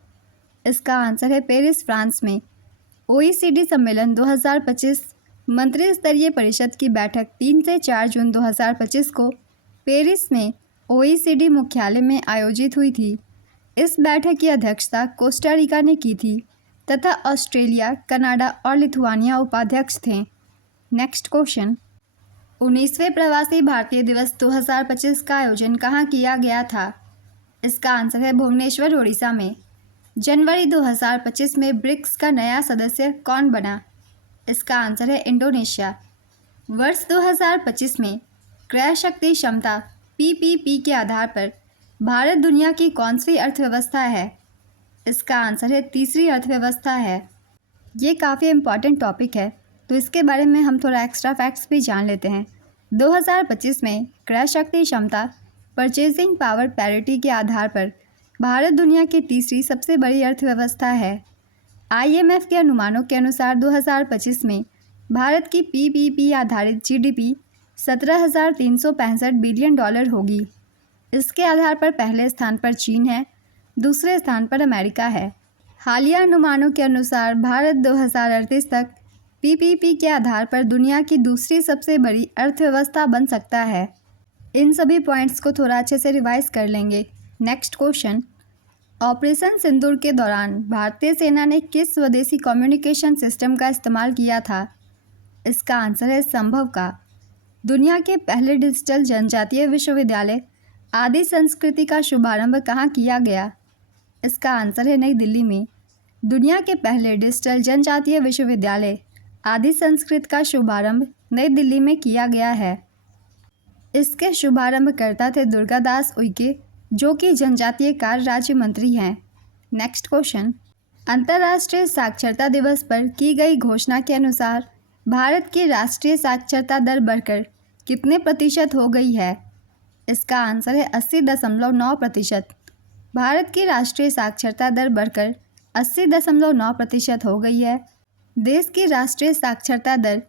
इसका आंसर है पेरिस, फ्रांस में। OECD सम्मेलन 2025 मंत्री स्तरीय परिषद की बैठक 3 से 4 जून 2025 को पेरिस में OECD मुख्यालय में आयोजित हुई थी। इस बैठक की अध्यक्षता कोस्टा रिका ने की थी तथा ऑस्ट्रेलिया, कनाडा और लिथुआनिया उपाध्यक्ष थे। नेक्स्ट क्वेश्चन, 19वें प्रवासी भारतीय दिवस 2025 का आयोजन कहाँ किया गया था? इसका आंसर है भुवनेश्वर, उड़ीसा में। जनवरी 2025 में ब्रिक्स का नया सदस्य कौन बना? इसका आंसर है इंडोनेशिया। वर्ष 2025 में क्रय शक्ति क्षमता PPP के आधार पर भारत दुनिया की कौन सी अर्थव्यवस्था है? इसका आंसर है तीसरी अर्थव्यवस्था है। ये काफ़ी इम्पॉर्टेंट टॉपिक है, तो इसके बारे में हम थोड़ा एक्स्ट्रा फैक्ट्स भी जान लेते हैं। 2025 में क्रय शक्ति क्षमता परचेजिंग पावर पैरिटी के आधार पर भारत दुनिया की तीसरी सबसे बड़ी अर्थव्यवस्था है। IMF के अनुमानों के अनुसार 2025 में भारत की PPP आधारित GDP 17,365 बिलियन डॉलर होगी। इसके आधार पर पहले स्थान पर चीन है, दूसरे स्थान पर अमेरिका है। हालिया अनुमानों के अनुसार भारत 2038 तक PPP के आधार पर दुनिया की दूसरी सबसे बड़ी अर्थव्यवस्था बन सकता है। इन सभी पॉइंट्स को थोड़ा अच्छे से रिवाइज कर लेंगे। नेक्स्ट क्वेश्चन, ऑपरेशन सिंदूर के दौरान भारतीय सेना ने किस स्वदेशी कम्युनिकेशन सिस्टम का इस्तेमाल किया था? इसका आंसर है संभव का। दुनिया के पहले डिजिटल जनजातीय विश्वविद्यालय आदि संस्कृति का शुभारंभ कहाँ किया गया? इसका आंसर है नई दिल्ली में। दुनिया के पहले डिजिटल जनजातीय विश्वविद्यालय आदि संस्कृत का शुभारंभ नई दिल्ली में किया गया है। इसके शुभारंभकर्ता थे दुर्गादास उइके, जो कि जनजातीय कार्य राज्य मंत्री हैं। नेक्स्ट क्वेश्चन, अंतर्राष्ट्रीय साक्षरता दिवस पर की गई घोषणा के अनुसार भारत की राष्ट्रीय साक्षरता दर बढ़कर कितने प्रतिशत हो गई है? इसका आंसर है 80.9%। भारत की राष्ट्रीय साक्षरता दर बढ़कर 80.9% हो गई है। देश की राष्ट्रीय साक्षरता दर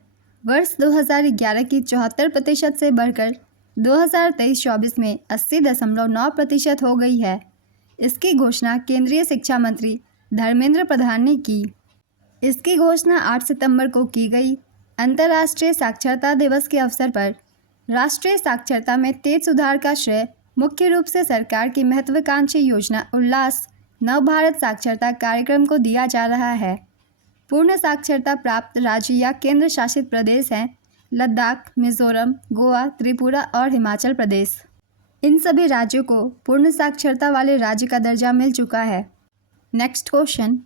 वर्ष 2011 की 74% से बढ़कर 2023-24 में 80.9% हो गई है। इसकी घोषणा केंद्रीय शिक्षा मंत्री धर्मेंद्र प्रधान ने की। इसकी घोषणा 8 सितंबर को की गई। अंतर्राष्ट्रीय साक्षरता दिवस के अवसर पर राष्ट्रीय साक्षरता में तेज सुधार का श्रेय मुख्य रूप से सरकार की महत्वाकांक्षी योजना उल्लास नव भारत साक्षरता कार्यक्रम को दिया जा रहा है। पूर्ण साक्षरता प्राप्त राज्य या केंद्र शासित प्रदेश हैं लद्दाख, मिजोरम, गोवा, त्रिपुरा और हिमाचल प्रदेश। इन सभी राज्यों को पूर्ण साक्षरता वाले राज्य का दर्जा मिल चुका है। नेक्स्ट क्वेश्चन,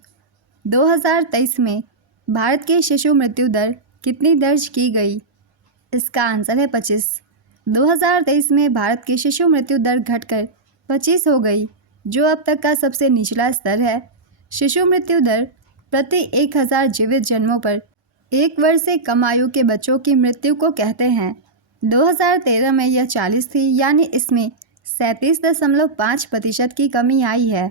2023 में भारत की शिशु मृत्यु दर कितनी दर्ज की गई? इसका आंसर है 25। 2023 में भारत की शिशु मृत्यु दर घटकर 25 हो गई, जो अब तक का सबसे निचला स्तर है। शिशु मृत्यु दर प्रति 1000 जीवित जन्मों पर 1 वर्ष से कम आयु के बच्चों की मृत्यु को कहते हैं। 2013 में यह 40 थी, यानी इसमें 37.5% की कमी आई है।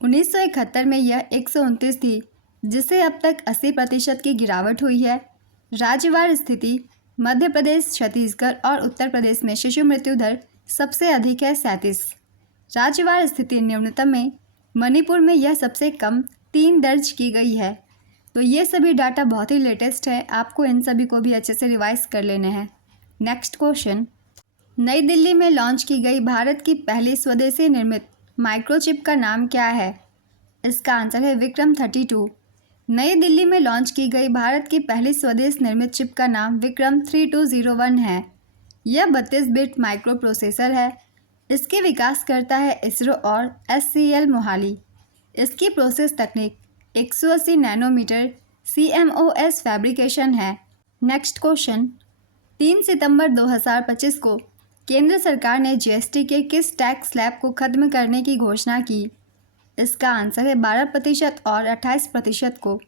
1971 में यह 129 थी, जिससे अब तक 80% की गिरावट हुई है। राज्यवार स्थिति मध्य प्रदेश, छत्तीसगढ़ और उत्तर प्रदेश में शिशु मृत्यु दर सबसे अधिक है 37। राज्यवार स्थिति न्यूनतम में मणिपुर में यह सबसे कम 3 दर्ज की गई है। तो ये सभी डाटा बहुत ही लेटेस्ट है, आपको इन सभी को भी अच्छे से रिवाइज कर लेने हैं। नेक्स्ट क्वेश्चन, नई दिल्ली में लॉन्च की गई भारत की पहली स्वदेशी निर्मित माइक्रोचिप का नाम क्या है? इसका आंसर है विक्रम 32। नई दिल्ली में लॉन्च की गई भारत की पहली स्वदेश निर्मित चिप का नाम विक्रम 3201 है। यह 32 बिट माइक्रो प्रोसेसर है। इसके विकासकर्ता है इसरो और SCL मोहाली। इसकी प्रोसेस तकनीक 180 नैनोमीटर CMOS फैब्रिकेशन है। नेक्स्ट क्वेश्चन, 3 सितंबर 2025 को केंद्र सरकार ने GST के किस टैक्स स्लैब को खत्म करने की घोषणा की? इसका आंसर है 12% और 28% को।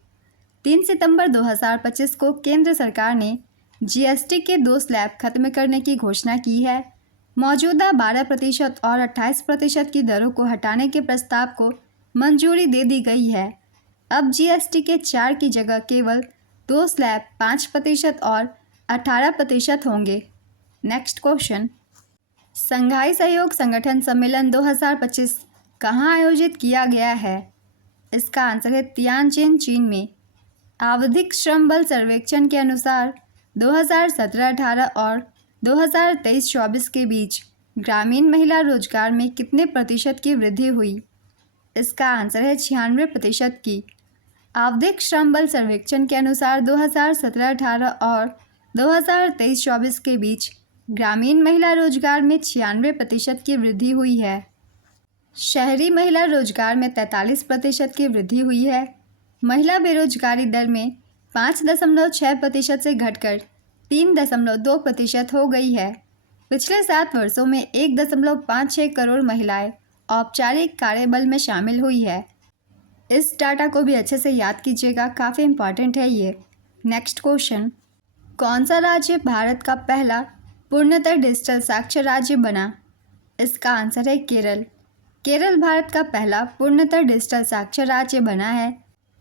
3 सितंबर 2025 को केंद्र सरकार ने GST के 2 स्लैब खत्म करने की घोषणा की है। मौजूदा 12% और 28% की दरों को हटाने के प्रस्ताव को मंजूरी दे दी गई है। अब जीएसटी के 4 की जगह केवल 2 स्लैब 5% और 18% होंगे। नेक्स्ट क्वेश्चन, संघाई सहयोग संगठन सम्मेलन 2025 कहाँ आयोजित किया गया है? इसका आंसर है तियानजिन, चीन में। आवधिक श्रम बल सर्वेक्षण के अनुसार 2017-18 और 2023-24 के बीच ग्रामीण महिला रोजगार में कितने प्रतिशत की वृद्धि हुई? इसका आंसर है 96% की। आवधिक श्रम बल सर्वेक्षण के अनुसार 2017-18 और 2023-24 के बीच ग्रामीण महिला रोजगार में 96% की वृद्धि हुई है। शहरी महिला रोजगार में 43% की वृद्धि हुई है। महिला बेरोजगारी दर में 5.6% से घटकर 3.2% हो गई है। पिछले 7 वर्षों में 1.56 करोड़ महिलाएं औपचारिक कार्यबल में शामिल हुई है। इस डाटा को भी अच्छे से याद कीजिएगा, काफ़ी इम्पॉर्टेंट है ये। नेक्स्ट क्वेश्चन, कौन सा राज्य भारत का पहला पूर्णतः डिजिटल साक्षर राज्य बना? इसका आंसर है केरल। केरल भारत का पहला पूर्णतः डिजिटल साक्षर राज्य बना है।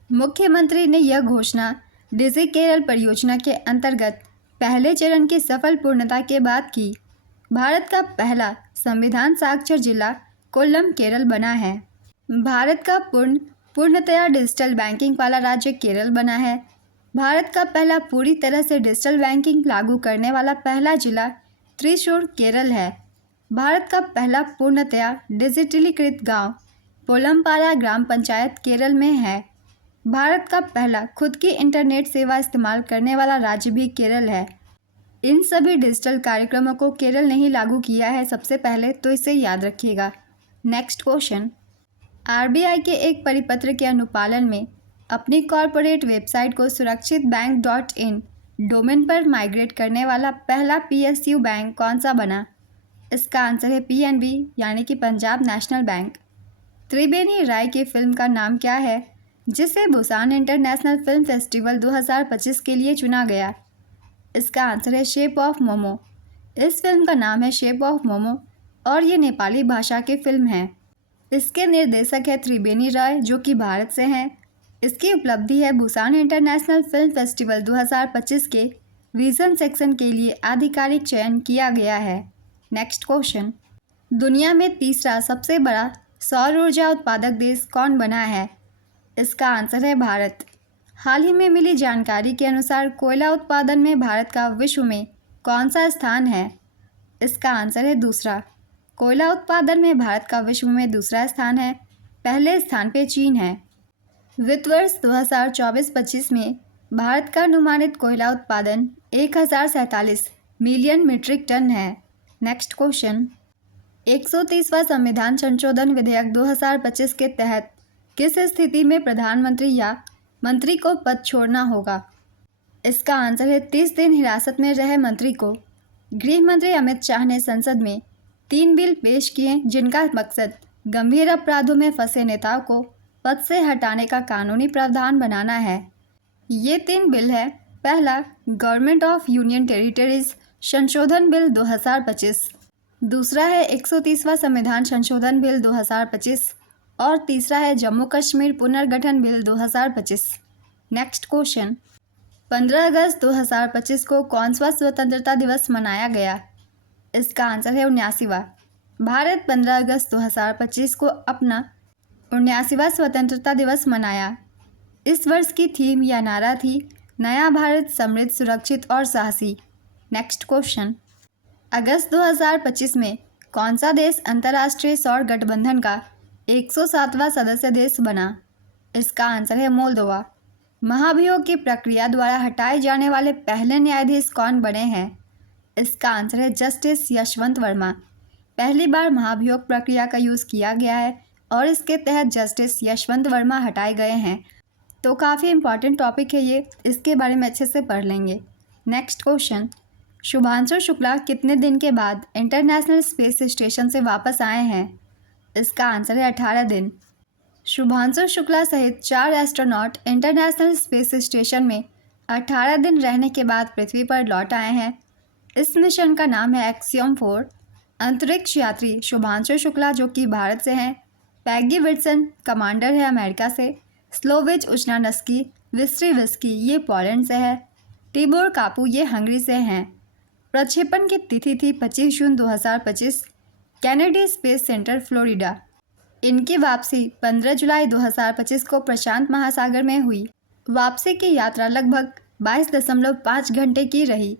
मुख्यमंत्री ने यह घोषणा डिजी केरल परियोजना के अंतर्गत पहले चरण की सफल पूर्णता के बाद की। भारत का पहला संविधान साक्षर जिला कोल्लम केरल बना है। भारत का पूर्णतया डिजिटल बैंकिंग वाला राज्य केरल बना है। भारत का पहला पूरी तरह से डिजिटल बैंकिंग लागू करने वाला पहला जिला त्रिशूर केरल है। भारत का पहला पूर्णतया डिजिटलीकृत गांव पोलमपारा ग्राम पंचायत केरल में है। भारत का पहला खुद की इंटरनेट सेवा इस्तेमाल करने वाला राज्य भी केरल है। इन सभी डिजिटल कार्यक्रमों को केरल ने ही लागू किया है सबसे पहले, तो इसे याद रखिएगा। नेक्स्ट क्वेश्चन, आरबीआई के एक परिपत्र के अनुपालन में अपनी कॉरपोरेट वेबसाइट को सुरक्षित बैंक.in डोमेन पर माइग्रेट करने वाला पहला पीएसयू बैंक कौन सा बना? इसका आंसर है पीएनबी, यानी कि पंजाब नेशनल बैंक। त्रिवेणी राय की फिल्म का नाम क्या है जिसे बुसान इंटरनेशनल फिल्म फेस्टिवल 2025 के लिए चुना गया? इसका आंसर है शेप ऑफ मोमो। इस फिल्म का नाम है शेप ऑफ मोमो और ये नेपाली भाषा की फिल्म है। इसके निर्देशक है त्रिवेणी राय, जो कि भारत से हैं। इसकी उपलब्धि है बुसान इंटरनेशनल फिल्म फेस्टिवल 2025 के विजन सेक्शन के लिए आधिकारिक चयन किया गया है। नेक्स्ट क्वेश्चन, दुनिया में तीसरा सबसे बड़ा सौर ऊर्जा उत्पादक देश कौन बना है? इसका आंसर है भारत। हाल ही में मिली जानकारी के अनुसार कोयला उत्पादन में भारत का विश्व में कौन सा स्थान है? इसका आंसर है दूसरा। कोयला उत्पादन में भारत का विश्व में दूसरा स्थान है। पहले स्थान पे चीन है। वित्त वर्ष 2024-25 में भारत का अनुमानित कोयला उत्पादन 1047 मिलियन मीट्रिक टन है। नेक्स्ट क्वेश्चन, 130वां संविधान संशोधन विधेयक 2025 के तहत किस स्थिति में प्रधानमंत्री या मंत्री को पद छोड़ना होगा? इसका आंसर है 30 दिन हिरासत में रहे मंत्री को। गृह मंत्री अमित शाह ने संसद में 3 बिल पेश किए जिनका मकसद गंभीर अपराधों में फंसे नेताओं को पद से हटाने का कानूनी प्रावधान बनाना है। ये 3 बिल है, पहला गवर्नमेंट ऑफ यूनियन टेरिटरीज संशोधन बिल 2025, दूसरा है 130वां संविधान संशोधन बिल 2025 और तीसरा है जम्मू कश्मीर पुनर्गठन बिल 2025। नेक्स्ट क्वेश्चन, 15 अगस्त 2025 को कौन सा स्वतंत्रता दिवस मनाया गया? इसका आंसर है 79वां। भारत 15 अगस्त 2025 को अपना 79वां स्वतंत्रता दिवस मनाया। इस वर्ष की थीम या नारा थी नया भारत समृद्ध, सुरक्षित और साहसी। नेक्स्ट क्वेश्चन, अगस्त 2025 में कौन सा देश अंतर्राष्ट्रीय सौर गठबंधन का 107वां सदस्य देश बना? इसका आंसर है मोल्दोवा। महाभियोग की प्रक्रिया द्वारा हटाए जाने वाले पहले न्यायाधीश कौन बने हैं? इसका आंसर है जस्टिस यशवंत वर्मा। पहली बार महाभियोग प्रक्रिया का यूज़ किया गया है और इसके तहत जस्टिस यशवंत वर्मा हटाए गए हैं। तो काफ़ी इंपॉर्टेंट टॉपिक है ये, इसके बारे में अच्छे से पढ़ लेंगे। नेक्स्ट क्वेश्चन, शुभांशु शुक्ला कितने दिन के बाद इंटरनेशनल स्पेस स्टेशन से वापस आए हैं? इसका आंसर है 18 दिन। शुभांशु शुक्ला सहित 4 एस्ट्रोनॉट इंटरनेशनल स्पेस स्टेशन में 18 दिन रहने के बाद पृथ्वी पर लौट आए हैं। इस मिशन का नाम है एक्सियम 4। अंतरिक्ष यात्री शुभांशु शुक्ला जो कि भारत से हैं, पैगी विल्सन कमांडर है अमेरिका से, स्लोविच उश्नानस्की विस्की ये पोलैंड से है, टिबोर कापू ये हंगरी से हैं। प्रक्षेपण की तिथि थी 25 जून 2025, कैनेडी स्पेस सेंटर फ्लोरिडा। इनकी वापसी 15 जुलाई 2025 को प्रशांत महासागर में हुई। वापसी की यात्रा लगभग 22.5 घंटे की रही।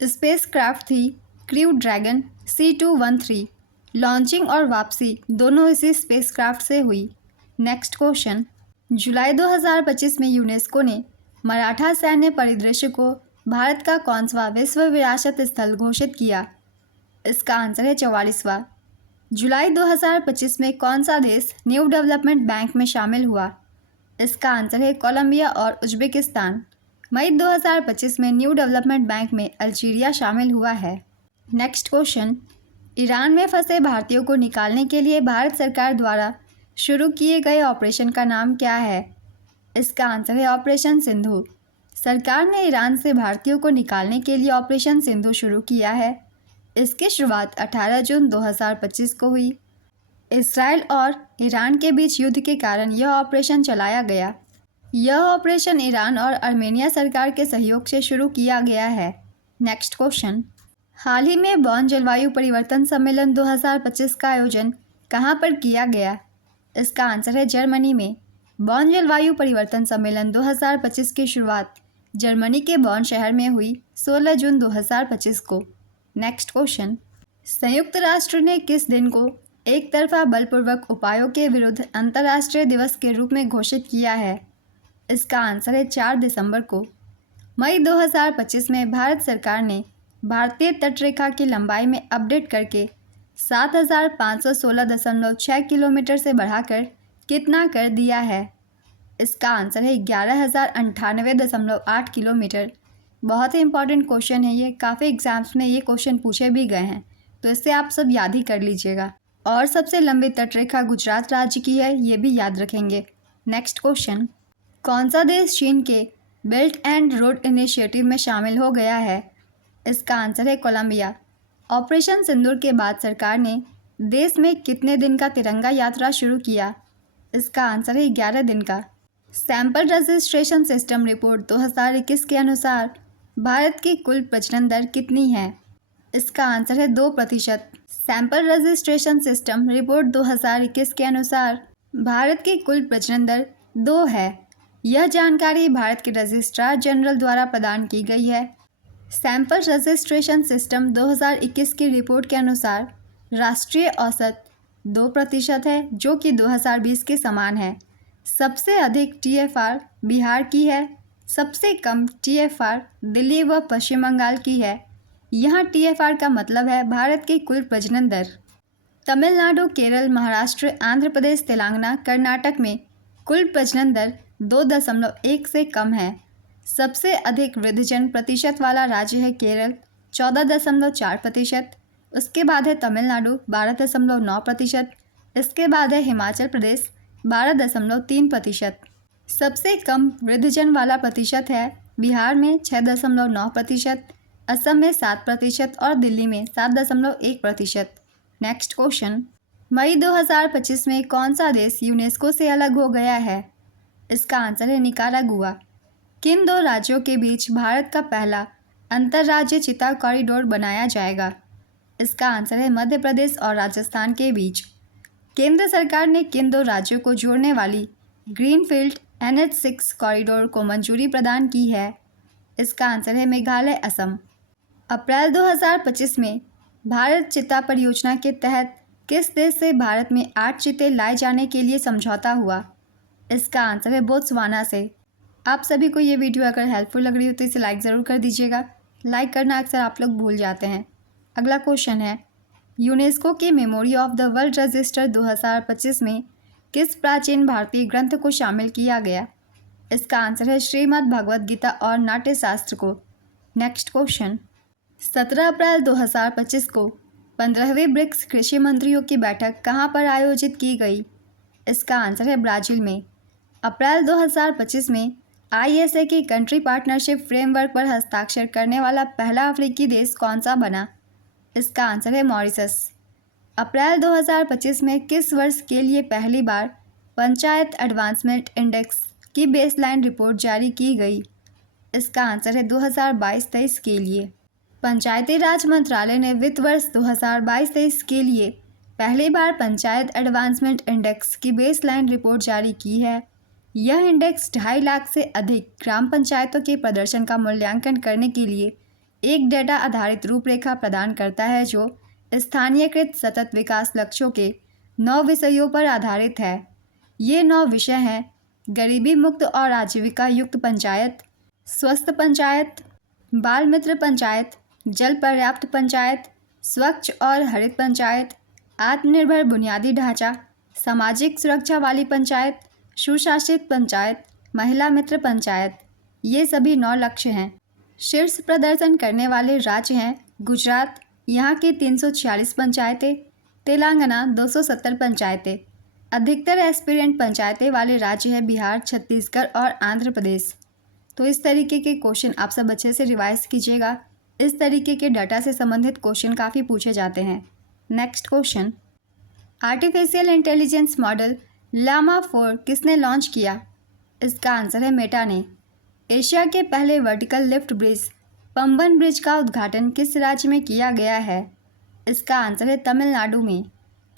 स्पेसक्राफ्ट थी क्रू ड्रैगन C213। लॉन्चिंग और वापसी दोनों इसी स्पेसक्राफ्ट से हुई। नेक्स्ट क्वेश्चन, जुलाई 2025 में यूनेस्को ने मराठा सैन्य परिदृश्य को भारत का कौनसा विश्व विरासत स्थल घोषित किया? इसका आंसर है 44वां। जुलाई 2025 में कौन सा देश न्यू डेवलपमेंट बैंक में शामिल हुआ? इसका आंसर है कोलंबिया और उज्बेकिस्तान। मई 2025 में न्यू डेवलपमेंट बैंक में अल्जीरिया शामिल हुआ है। नेक्स्ट क्वेश्चन, ईरान में फंसे भारतीयों को निकालने के लिए भारत सरकार द्वारा शुरू किए गए ऑपरेशन का नाम क्या है? इसका आंसर है ऑपरेशन सिंधु। सरकार ने ईरान से भारतीयों को निकालने के लिए ऑपरेशन सिंधु शुरू किया है। इसकी शुरुआत 18 जून 2025 को हुई। इसराइल और ईरान के बीच युद्ध के कारण यह ऑपरेशन चलाया गया। यह ऑपरेशन ईरान और आर्मेनिया सरकार के सहयोग से शुरू किया गया है। नेक्स्ट क्वेश्चन, हाल ही में बॉन जलवायु परिवर्तन सम्मेलन 2025 का आयोजन कहाँ पर किया गया? इसका आंसर है जर्मनी में। बॉन जलवायु परिवर्तन सम्मेलन 2025 की शुरुआत जर्मनी के बॉन शहर में हुई 16 जून 2025 को। नेक्स्ट क्वेश्चन, संयुक्त राष्ट्र ने किस दिन को एक तरफा बलपूर्वक उपायों के विरुद्ध अंतर्राष्ट्रीय दिवस के रूप में घोषित किया है? इसका आंसर है 4 दिसंबर को। मई 2025 में भारत सरकार ने भारतीय तटरेखा की लंबाई में अपडेट करके 7,516.6 किलोमीटर से बढ़ाकर कितना कर दिया है? इसका आंसर है 11,098.8 किलोमीटर। बहुत ही इंपॉर्टेंट क्वेश्चन है ये, काफ़ी एग्जाम्स में ये क्वेश्चन पूछे भी गए हैं, तो इससे आप सब याद ही कर लीजिएगा। और सबसे लंबी तटरेखा गुजरात राज्य की है, ये भी याद रखेंगे। नेक्स्ट क्वेश्चन, कौन सा देश चीन के बेल्ट एंड रोड इनिशिएटिव में शामिल हो गया है? इसका आंसर है कोलंबिया। ऑपरेशन सिंदूर के बाद सरकार ने देश में कितने दिन का तिरंगा यात्रा शुरू किया? इसका आंसर है 11 दिन का। सैंपल रजिस्ट्रेशन सिस्टम रिपोर्ट 2021 के अनुसार भारत की कुल प्रजनन दर कितनी है? इसका आंसर है 2%। सैंपल रजिस्ट्रेशन सिस्टम रिपोर्ट 2021 के अनुसार भारत की कुल प्रजनन दर 2 है। यह जानकारी भारत के रजिस्ट्रार जनरल द्वारा प्रदान की गई है। सैंपल रजिस्ट्रेशन सिस्टम 2021 की रिपोर्ट के अनुसार राष्ट्रीय औसत 2% है, जो कि 2020 के समान है। सबसे अधिक TFR बिहार की है, सबसे कम TFR दिल्ली व पश्चिम बंगाल की है। यहाँ TFR का मतलब है भारत की कुल प्रजनन दर। तमिलनाडु, केरल, महाराष्ट्र, आंध्र प्रदेश, तेलंगाना, कर्नाटक में कुल प्रजनन दर 2.1 से कम है। सबसे अधिक वृद्धजन प्रतिशत वाला राज्य है केरल 14.4%। उसके बाद है तमिलनाडु 12.9%। इसके बाद है हिमाचल प्रदेश 12.3%। सबसे कम वृद्धजन वाला प्रतिशत है बिहार में 6.9%, असम में 7% और दिल्ली में 7.1%। नेक्स्ट क्वेश्चन, मई 2025 में कौन सा देश यूनेस्को से अलग हो गया है? इसका आंसर है निकारागुआ। किन 2 राज्यों के बीच भारत का पहला अंतर्राज्यीय चिता कॉरिडोर बनाया जाएगा? इसका आंसर है मध्य प्रदेश और राजस्थान के बीच। केंद्र सरकार ने किन 2 राज्यों को जोड़ने वाली ग्रीनफील्ड NH6 कॉरिडोर को मंजूरी प्रदान की है? इसका आंसर है मेघालय, असम। अप्रैल 2025 में भारत चिता परियोजना के तहत किस देश से भारत में 8 चीते लाए जाने के लिए समझौता हुआ? इसका आंसर है बोत्सवाना से। आप सभी को ये वीडियो अगर हेल्पफुल लग रही हो तो इसे लाइक ज़रूर कर दीजिएगा। लाइक करना अक्सर आप लोग भूल जाते हैं। अगला क्वेश्चन है, यूनेस्को की memory of the world register 2025 में किस प्राचीन भारतीय ग्रंथ को शामिल किया गया? इसका आंसर है श्रीमद् भगवद गीता और नाट्य शास्त्र को। नेक्स्ट क्वेश्चन, 17 अप्रैल 2025 को 15वीं ब्रिक्स कृषि मंत्रियों की बैठक कहाँ पर आयोजित की गई? इसका आंसर है ब्राज़ील में। अप्रैल 2025 में ISA की कंट्री पार्टनरशिप फ्रेमवर्क पर हस्ताक्षर करने वाला पहला अफ्रीकी देश कौन सा बना? इसका आंसर है मॉरिशस। अप्रैल 2025 में किस वर्ष के लिए पहली बार पंचायत एडवांसमेंट इंडेक्स की बेसलाइन रिपोर्ट जारी की गई? इसका आंसर है 2022-23 के लिए। पंचायती राज मंत्रालय ने वित्त वर्ष 2022-23 के लिए पहली बार पंचायत एडवांसमेंट इंडेक्स की बेसलाइन रिपोर्ट जारी की है। यह इंडेक्स 2.5 लाख से अधिक ग्राम पंचायतों के प्रदर्शन का मूल्यांकन करने के लिए एक डेटा आधारित रूपरेखा प्रदान करता है जो स्थानीयकृत सतत विकास लक्ष्यों के 9 विषयों पर आधारित है। ये 9 विषय हैं: गरीबी मुक्त और आजीविका युक्त पंचायत, स्वस्थ पंचायत, बाल मित्र पंचायत, जल पर्याप्त पंचायत, स्वच्छ और हरित पंचायत, आत्मनिर्भर बुनियादी ढांचा, सामाजिक सुरक्षा वाली पंचायत, सुशासित पंचायत, महिला मित्र पंचायत। ये सभी 9 लक्ष्य हैं। शीर्ष प्रदर्शन करने वाले राज्य हैं गुजरात, यहाँ की 346 पंचायतें, तेलंगाना 270 पंचायतें। अधिकतर एस्पिरेंट पंचायतें वाले राज्य हैं बिहार, छत्तीसगढ़ और आंध्र प्रदेश। तो इस तरीके के क्वेश्चन आप सब अच्छे से रिवाइज कीजिएगा। इस तरीके के डाटा से संबंधित क्वेश्चन काफ़ी पूछे जाते हैं। Next question, artificial intelligence model Llama 4 किसने लॉन्च किया? इसका आंसर है मेटा ने। एशिया के पहले vertical lift bridge Pamban bridge का उद्घाटन किस राज्य में किया गया है? इसका आंसर है तमिलनाडु में।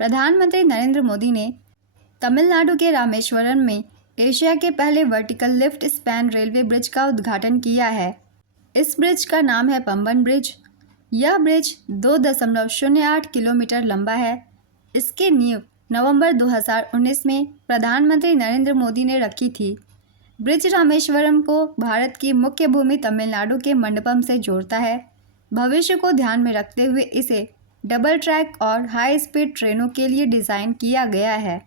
प्रधानमंत्री नरेंद्र मोदी ने तमिलनाडु के रामेश्वरम में एशिया के पहले vertical lift span railway bridge का उद्घाटन किया है। इस ब्रिज का नाम है पंबन ब्रिज। यह ब्रिज 2.08 किलोमीटर लंबा है। इसकी नींव नवंबर 2019 में प्रधानमंत्री नरेंद्र मोदी ने रखी थी। ब्रिज रामेश्वरम को भारत की मुख्य भूमि तमिलनाडु के मंडपम से जोड़ता है। भविष्य को ध्यान में रखते हुए इसे डबल ट्रैक और हाई स्पीड ट्रेनों के लिए डिज़ाइन किया गया है।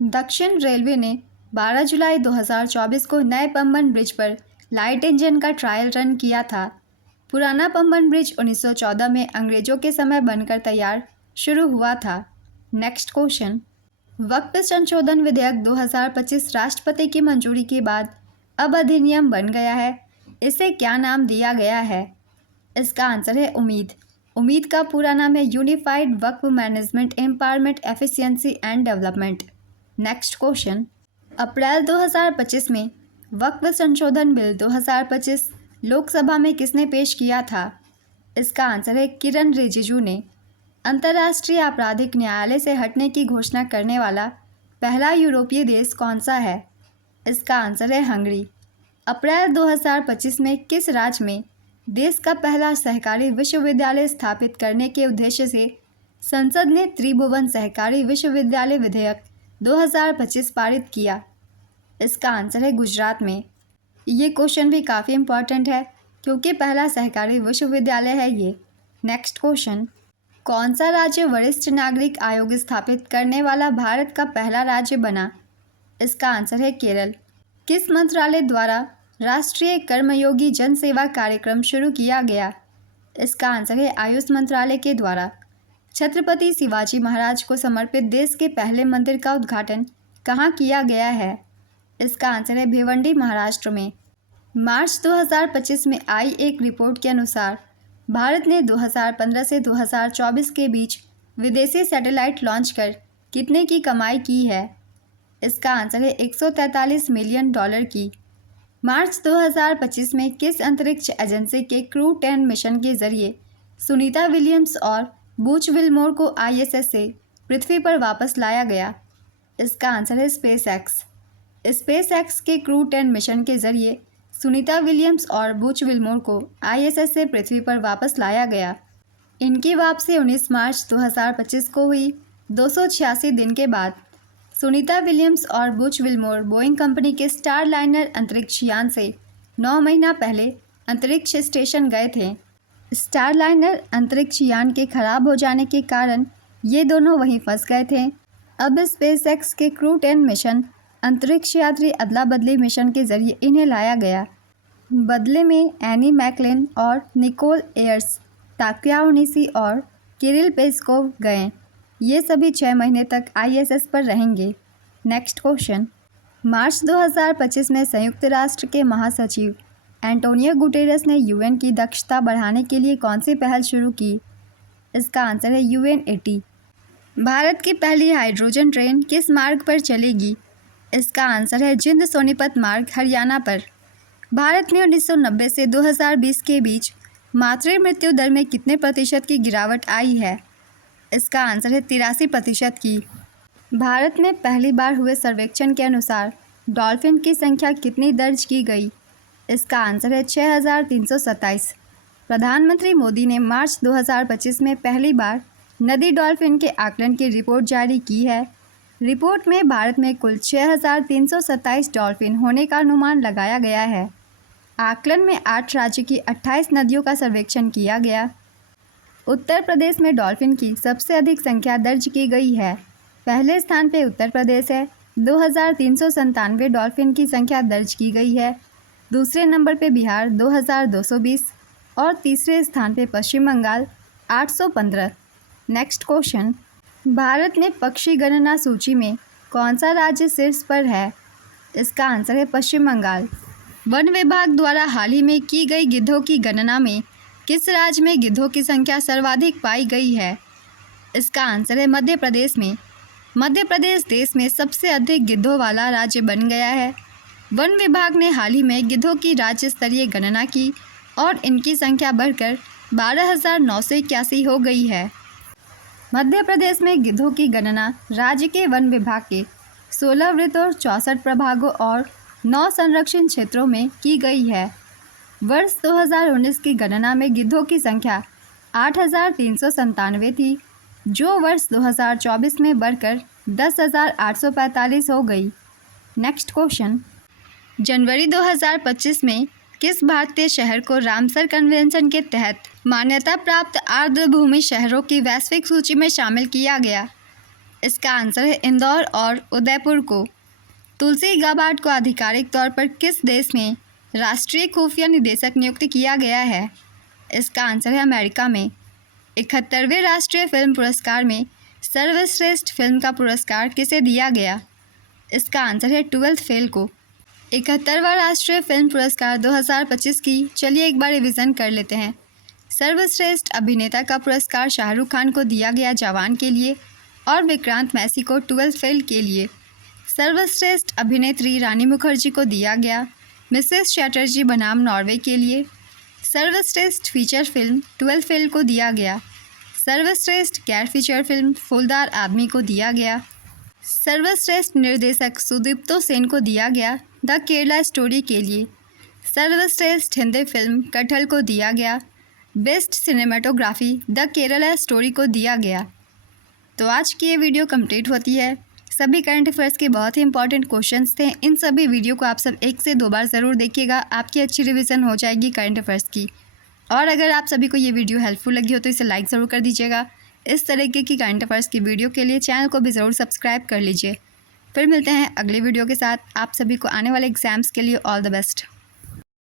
दक्षिण रेलवे ने 12 जुलाई 2024 को नए पंबन ब्रिज पर लाइट इंजन का ट्रायल रन किया था। पुराना पंबन ब्रिज 1914 में अंग्रेजों के समय बनकर तैयार शुरू हुआ था। नेक्स्ट क्वेश्चन, वक्फ संशोधन विधेयक 2025 राष्ट्रपति की मंजूरी के बाद अब अधिनियम बन गया है। इसे क्या नाम दिया गया है? इसका आंसर है उम्मीद। उम्मीद का पूरा नाम है unified Waqf management empowerment efficiency and development. Next question, April 2025 में वक्फ संशोधन बिल 2025 लोकसभा में किसने पेश किया था? इसका आंसर है किरण रिजिजू ने। अंतर्राष्ट्रीय आपराधिक न्यायालय से हटने की घोषणा करने वाला पहला यूरोपीय देश कौन सा है? इसका आंसर है हंगरी। अप्रैल 2025 में किस राज्य में देश का पहला सहकारी विश्वविद्यालय स्थापित करने के उद्देश्य से संसद ने त्रिभुवन सहकारी विश्वविद्यालय विधेयक 2025 पारित किया? इसका आंसर है गुजरात में। ये क्वेश्चन भी काफ़ी इम्पॉर्टेंट है क्योंकि पहला सहकारी विश्वविद्यालय है ये। नेक्स्ट क्वेश्चन, कौन सा राज्य वरिष्ठ नागरिक आयोग स्थापित करने वाला भारत का पहला राज्य बना? इसका आंसर है केरल। किस मंत्रालय द्वारा राष्ट्रीय कर्मयोगी जन सेवा कार्यक्रम शुरू किया गया? इसका आंसर है आयुष मंत्रालय के द्वारा। छत्रपति शिवाजी महाराज को समर्पित देश के पहले मंदिर का उद्घाटन कहाँ किया गया है? इसका आंसर है भिवंडी, महाराष्ट्र में। मार्च 2025 में आई एक रिपोर्ट के अनुसार भारत ने 2015 से 2024 के बीच विदेशी सैटेलाइट लॉन्च कर कितने की कमाई की है? इसका आंसर है $143 मिलियन की। मार्च 2025 में किस अंतरिक्ष एजेंसी के क्रू 10 मिशन के जरिए सुनीता विलियम्स और बूच विल्मोर को ISS से पृथ्वी पर वापस लाया गया? इसका आंसर है स्पेस एक्स। स्पेस एक्स के क्रू 10 मिशन के जरिए सुनीता विलियम्स और बूच विल्मोर को ISS से पृथ्वी पर वापस लाया गया। इनकी वापसी 19 मार्च 2025 को हुई। 286 दिन के बाद सुनीता विलियम्स और बूच विल्मोर बोइंग कंपनी के स्टार लाइनर अंतरिक्ष यान से 9 महीना पहले अंतरिक्ष स्टेशन गए थे। स्टार लाइनर अंतरिक्ष यान के खराब हो जाने के कारण ये दोनों वहीं फंस गए थे। अब स्पेस एक्स के क्रू 10 मिशन अंतरिक्ष यात्री अदला बदली मिशन के जरिए इन्हें लाया गया। बदले में एनी मैकलेन और निकोल एयर्स, ताकिया ओनिसी और किरिल पेस्कोव गए। ये सभी 6 महीने तक ISS पर रहेंगे। नेक्स्ट क्वेश्चन, मार्च 2025 में संयुक्त राष्ट्र के महासचिव एंटोनियो गुटेरेस ने UN की दक्षता बढ़ाने के लिए कौन सी पहल शुरू की? इसका आंसर है UN-80। भारत की पहली हाइड्रोजन ट्रेन किस मार्ग पर चलेगी? इसका आंसर है जिंद सोनीपत मार्ग, हरियाणा पर। भारत में 1990 से 2020 के बीच मातृ मृत्यु दर में कितने प्रतिशत की गिरावट आई है? इसका आंसर है 83% की। भारत में पहली बार हुए सर्वेक्षण के अनुसार डॉल्फिन की संख्या कितनी दर्ज की गई? इसका आंसर है 6327। प्रधानमंत्री मोदी ने मार्च 2025 में पहली बार नदी डॉल्फिन के आकलन की रिपोर्ट जारी की है। रिपोर्ट में भारत में कुल 6327 डॉल्फिन होने का अनुमान लगाया गया है। आकलन में 8 राज्य की 28 नदियों का सर्वेक्षण किया गया। उत्तर प्रदेश में डॉल्फिन की सबसे अधिक संख्या दर्ज की गई है। पहले स्थान पे उत्तर प्रदेश है, 2397 डॉल्फिन की संख्या दर्ज की गई है। दूसरे नंबर पे बिहार 2220 और तीसरे स्थान पे पश्चिम बंगाल 815। नेक्स्ट क्वेश्चन, भारत में पक्षी गणना सूची में कौन सा राज्य शीर्ष पर है? इसका आंसर है पश्चिम बंगाल। वन विभाग द्वारा हाल ही में की गई गिद्धों की गणना में किस राज्य में गिद्धों की संख्या सर्वाधिक पाई गई है? इसका आंसर है मध्य प्रदेश में। मध्य प्रदेश देश में सबसे अधिक गिद्धों वाला राज्य बन गया है। वन विभाग ने हाल ही में गिद्धों की राज्य स्तरीय गणना की और इनकी संख्या बढ़कर 12,981 हो गई है। मध्य प्रदेश में गिद्धों की गणना राज्य के वन विभाग के 16 वृत्त और 64 प्रभागों और 9 संरक्षण क्षेत्रों में की गई है। वर्ष 2019 की गणना में गिद्धों की संख्या 8,397 थी, जो वर्ष 2024 में बढ़कर 10,845 हो गई। नेक्स्ट क्वेश्चन, जनवरी 2025 में किस भारतीय शहर को रामसर कन्वेंशन के तहत मान्यता प्राप्त आर्द्रभूमि शहरों की वैश्विक सूची में शामिल किया गया? इसका आंसर है इंदौर और उदयपुर को। तुलसी गाबार्ड को आधिकारिक तौर पर किस देश में राष्ट्रीय खुफिया निदेशक नियुक्त किया गया है? इसका आंसर है अमेरिका में। 71वें राष्ट्रीय फिल्म पुरस्कार में सर्वश्रेष्ठ फिल्म का पुरस्कार किसे दिया गया? इसका आंसर है 12th फेल को। 71वां राष्ट्रीय फिल्म पुरस्कार 2025 की चलिए एक बार रिवीजन कर लेते हैं। सर्वश्रेष्ठ अभिनेता का पुरस्कार शाहरुख खान को दिया गया जवान के लिए और विक्रांत मैसी को 12th फेल के लिए। सर्वश्रेष्ठ अभिनेत्री रानी मुखर्जी को दिया गया मिसेस चैटर्जी बनाम नॉर्वे के लिए। सर्वश्रेष्ठ फीचर फिल्म 12th फेल को दिया गया। सर्वश्रेष्ठ गैर फीचर फिल्म फूलदार आदमी को दिया गया। सर्वश्रेष्ठ निर्देशक सुदीप्तो सेन को दिया गया द केरला स्टोरी के लिए। सर्वश्रेष्ठ हिंदी फिल्म कटहल को दिया गया। Best cinematography the Kerala story को दिया गया। तो आज की ये वीडियो कंप्लीट होती है। सभी करंट अफेयर्स के बहुत ही इंपॉर्टेंट क्वेश्चंस थे। इन सभी वीडियो को आप सब 1 से 2 बार ज़रूर देखिएगा, आपकी अच्छी रिवीजन हो जाएगी करंट अफेयर्स की। और अगर आप सभी को ये वीडियो हेल्पफुल लगी हो तो इसे लाइक ज़रूर कर दीजिएगा। इस तरीके की करंट अफेयर्स की वीडियो के लिए चैनल को भी ज़रूर सब्सक्राइब कर लीजिए। फिर मिलते हैं अगले वीडियो के साथ। आप सभी को आने वाले एग्जाम्स के लिए ऑल द बेस्ट।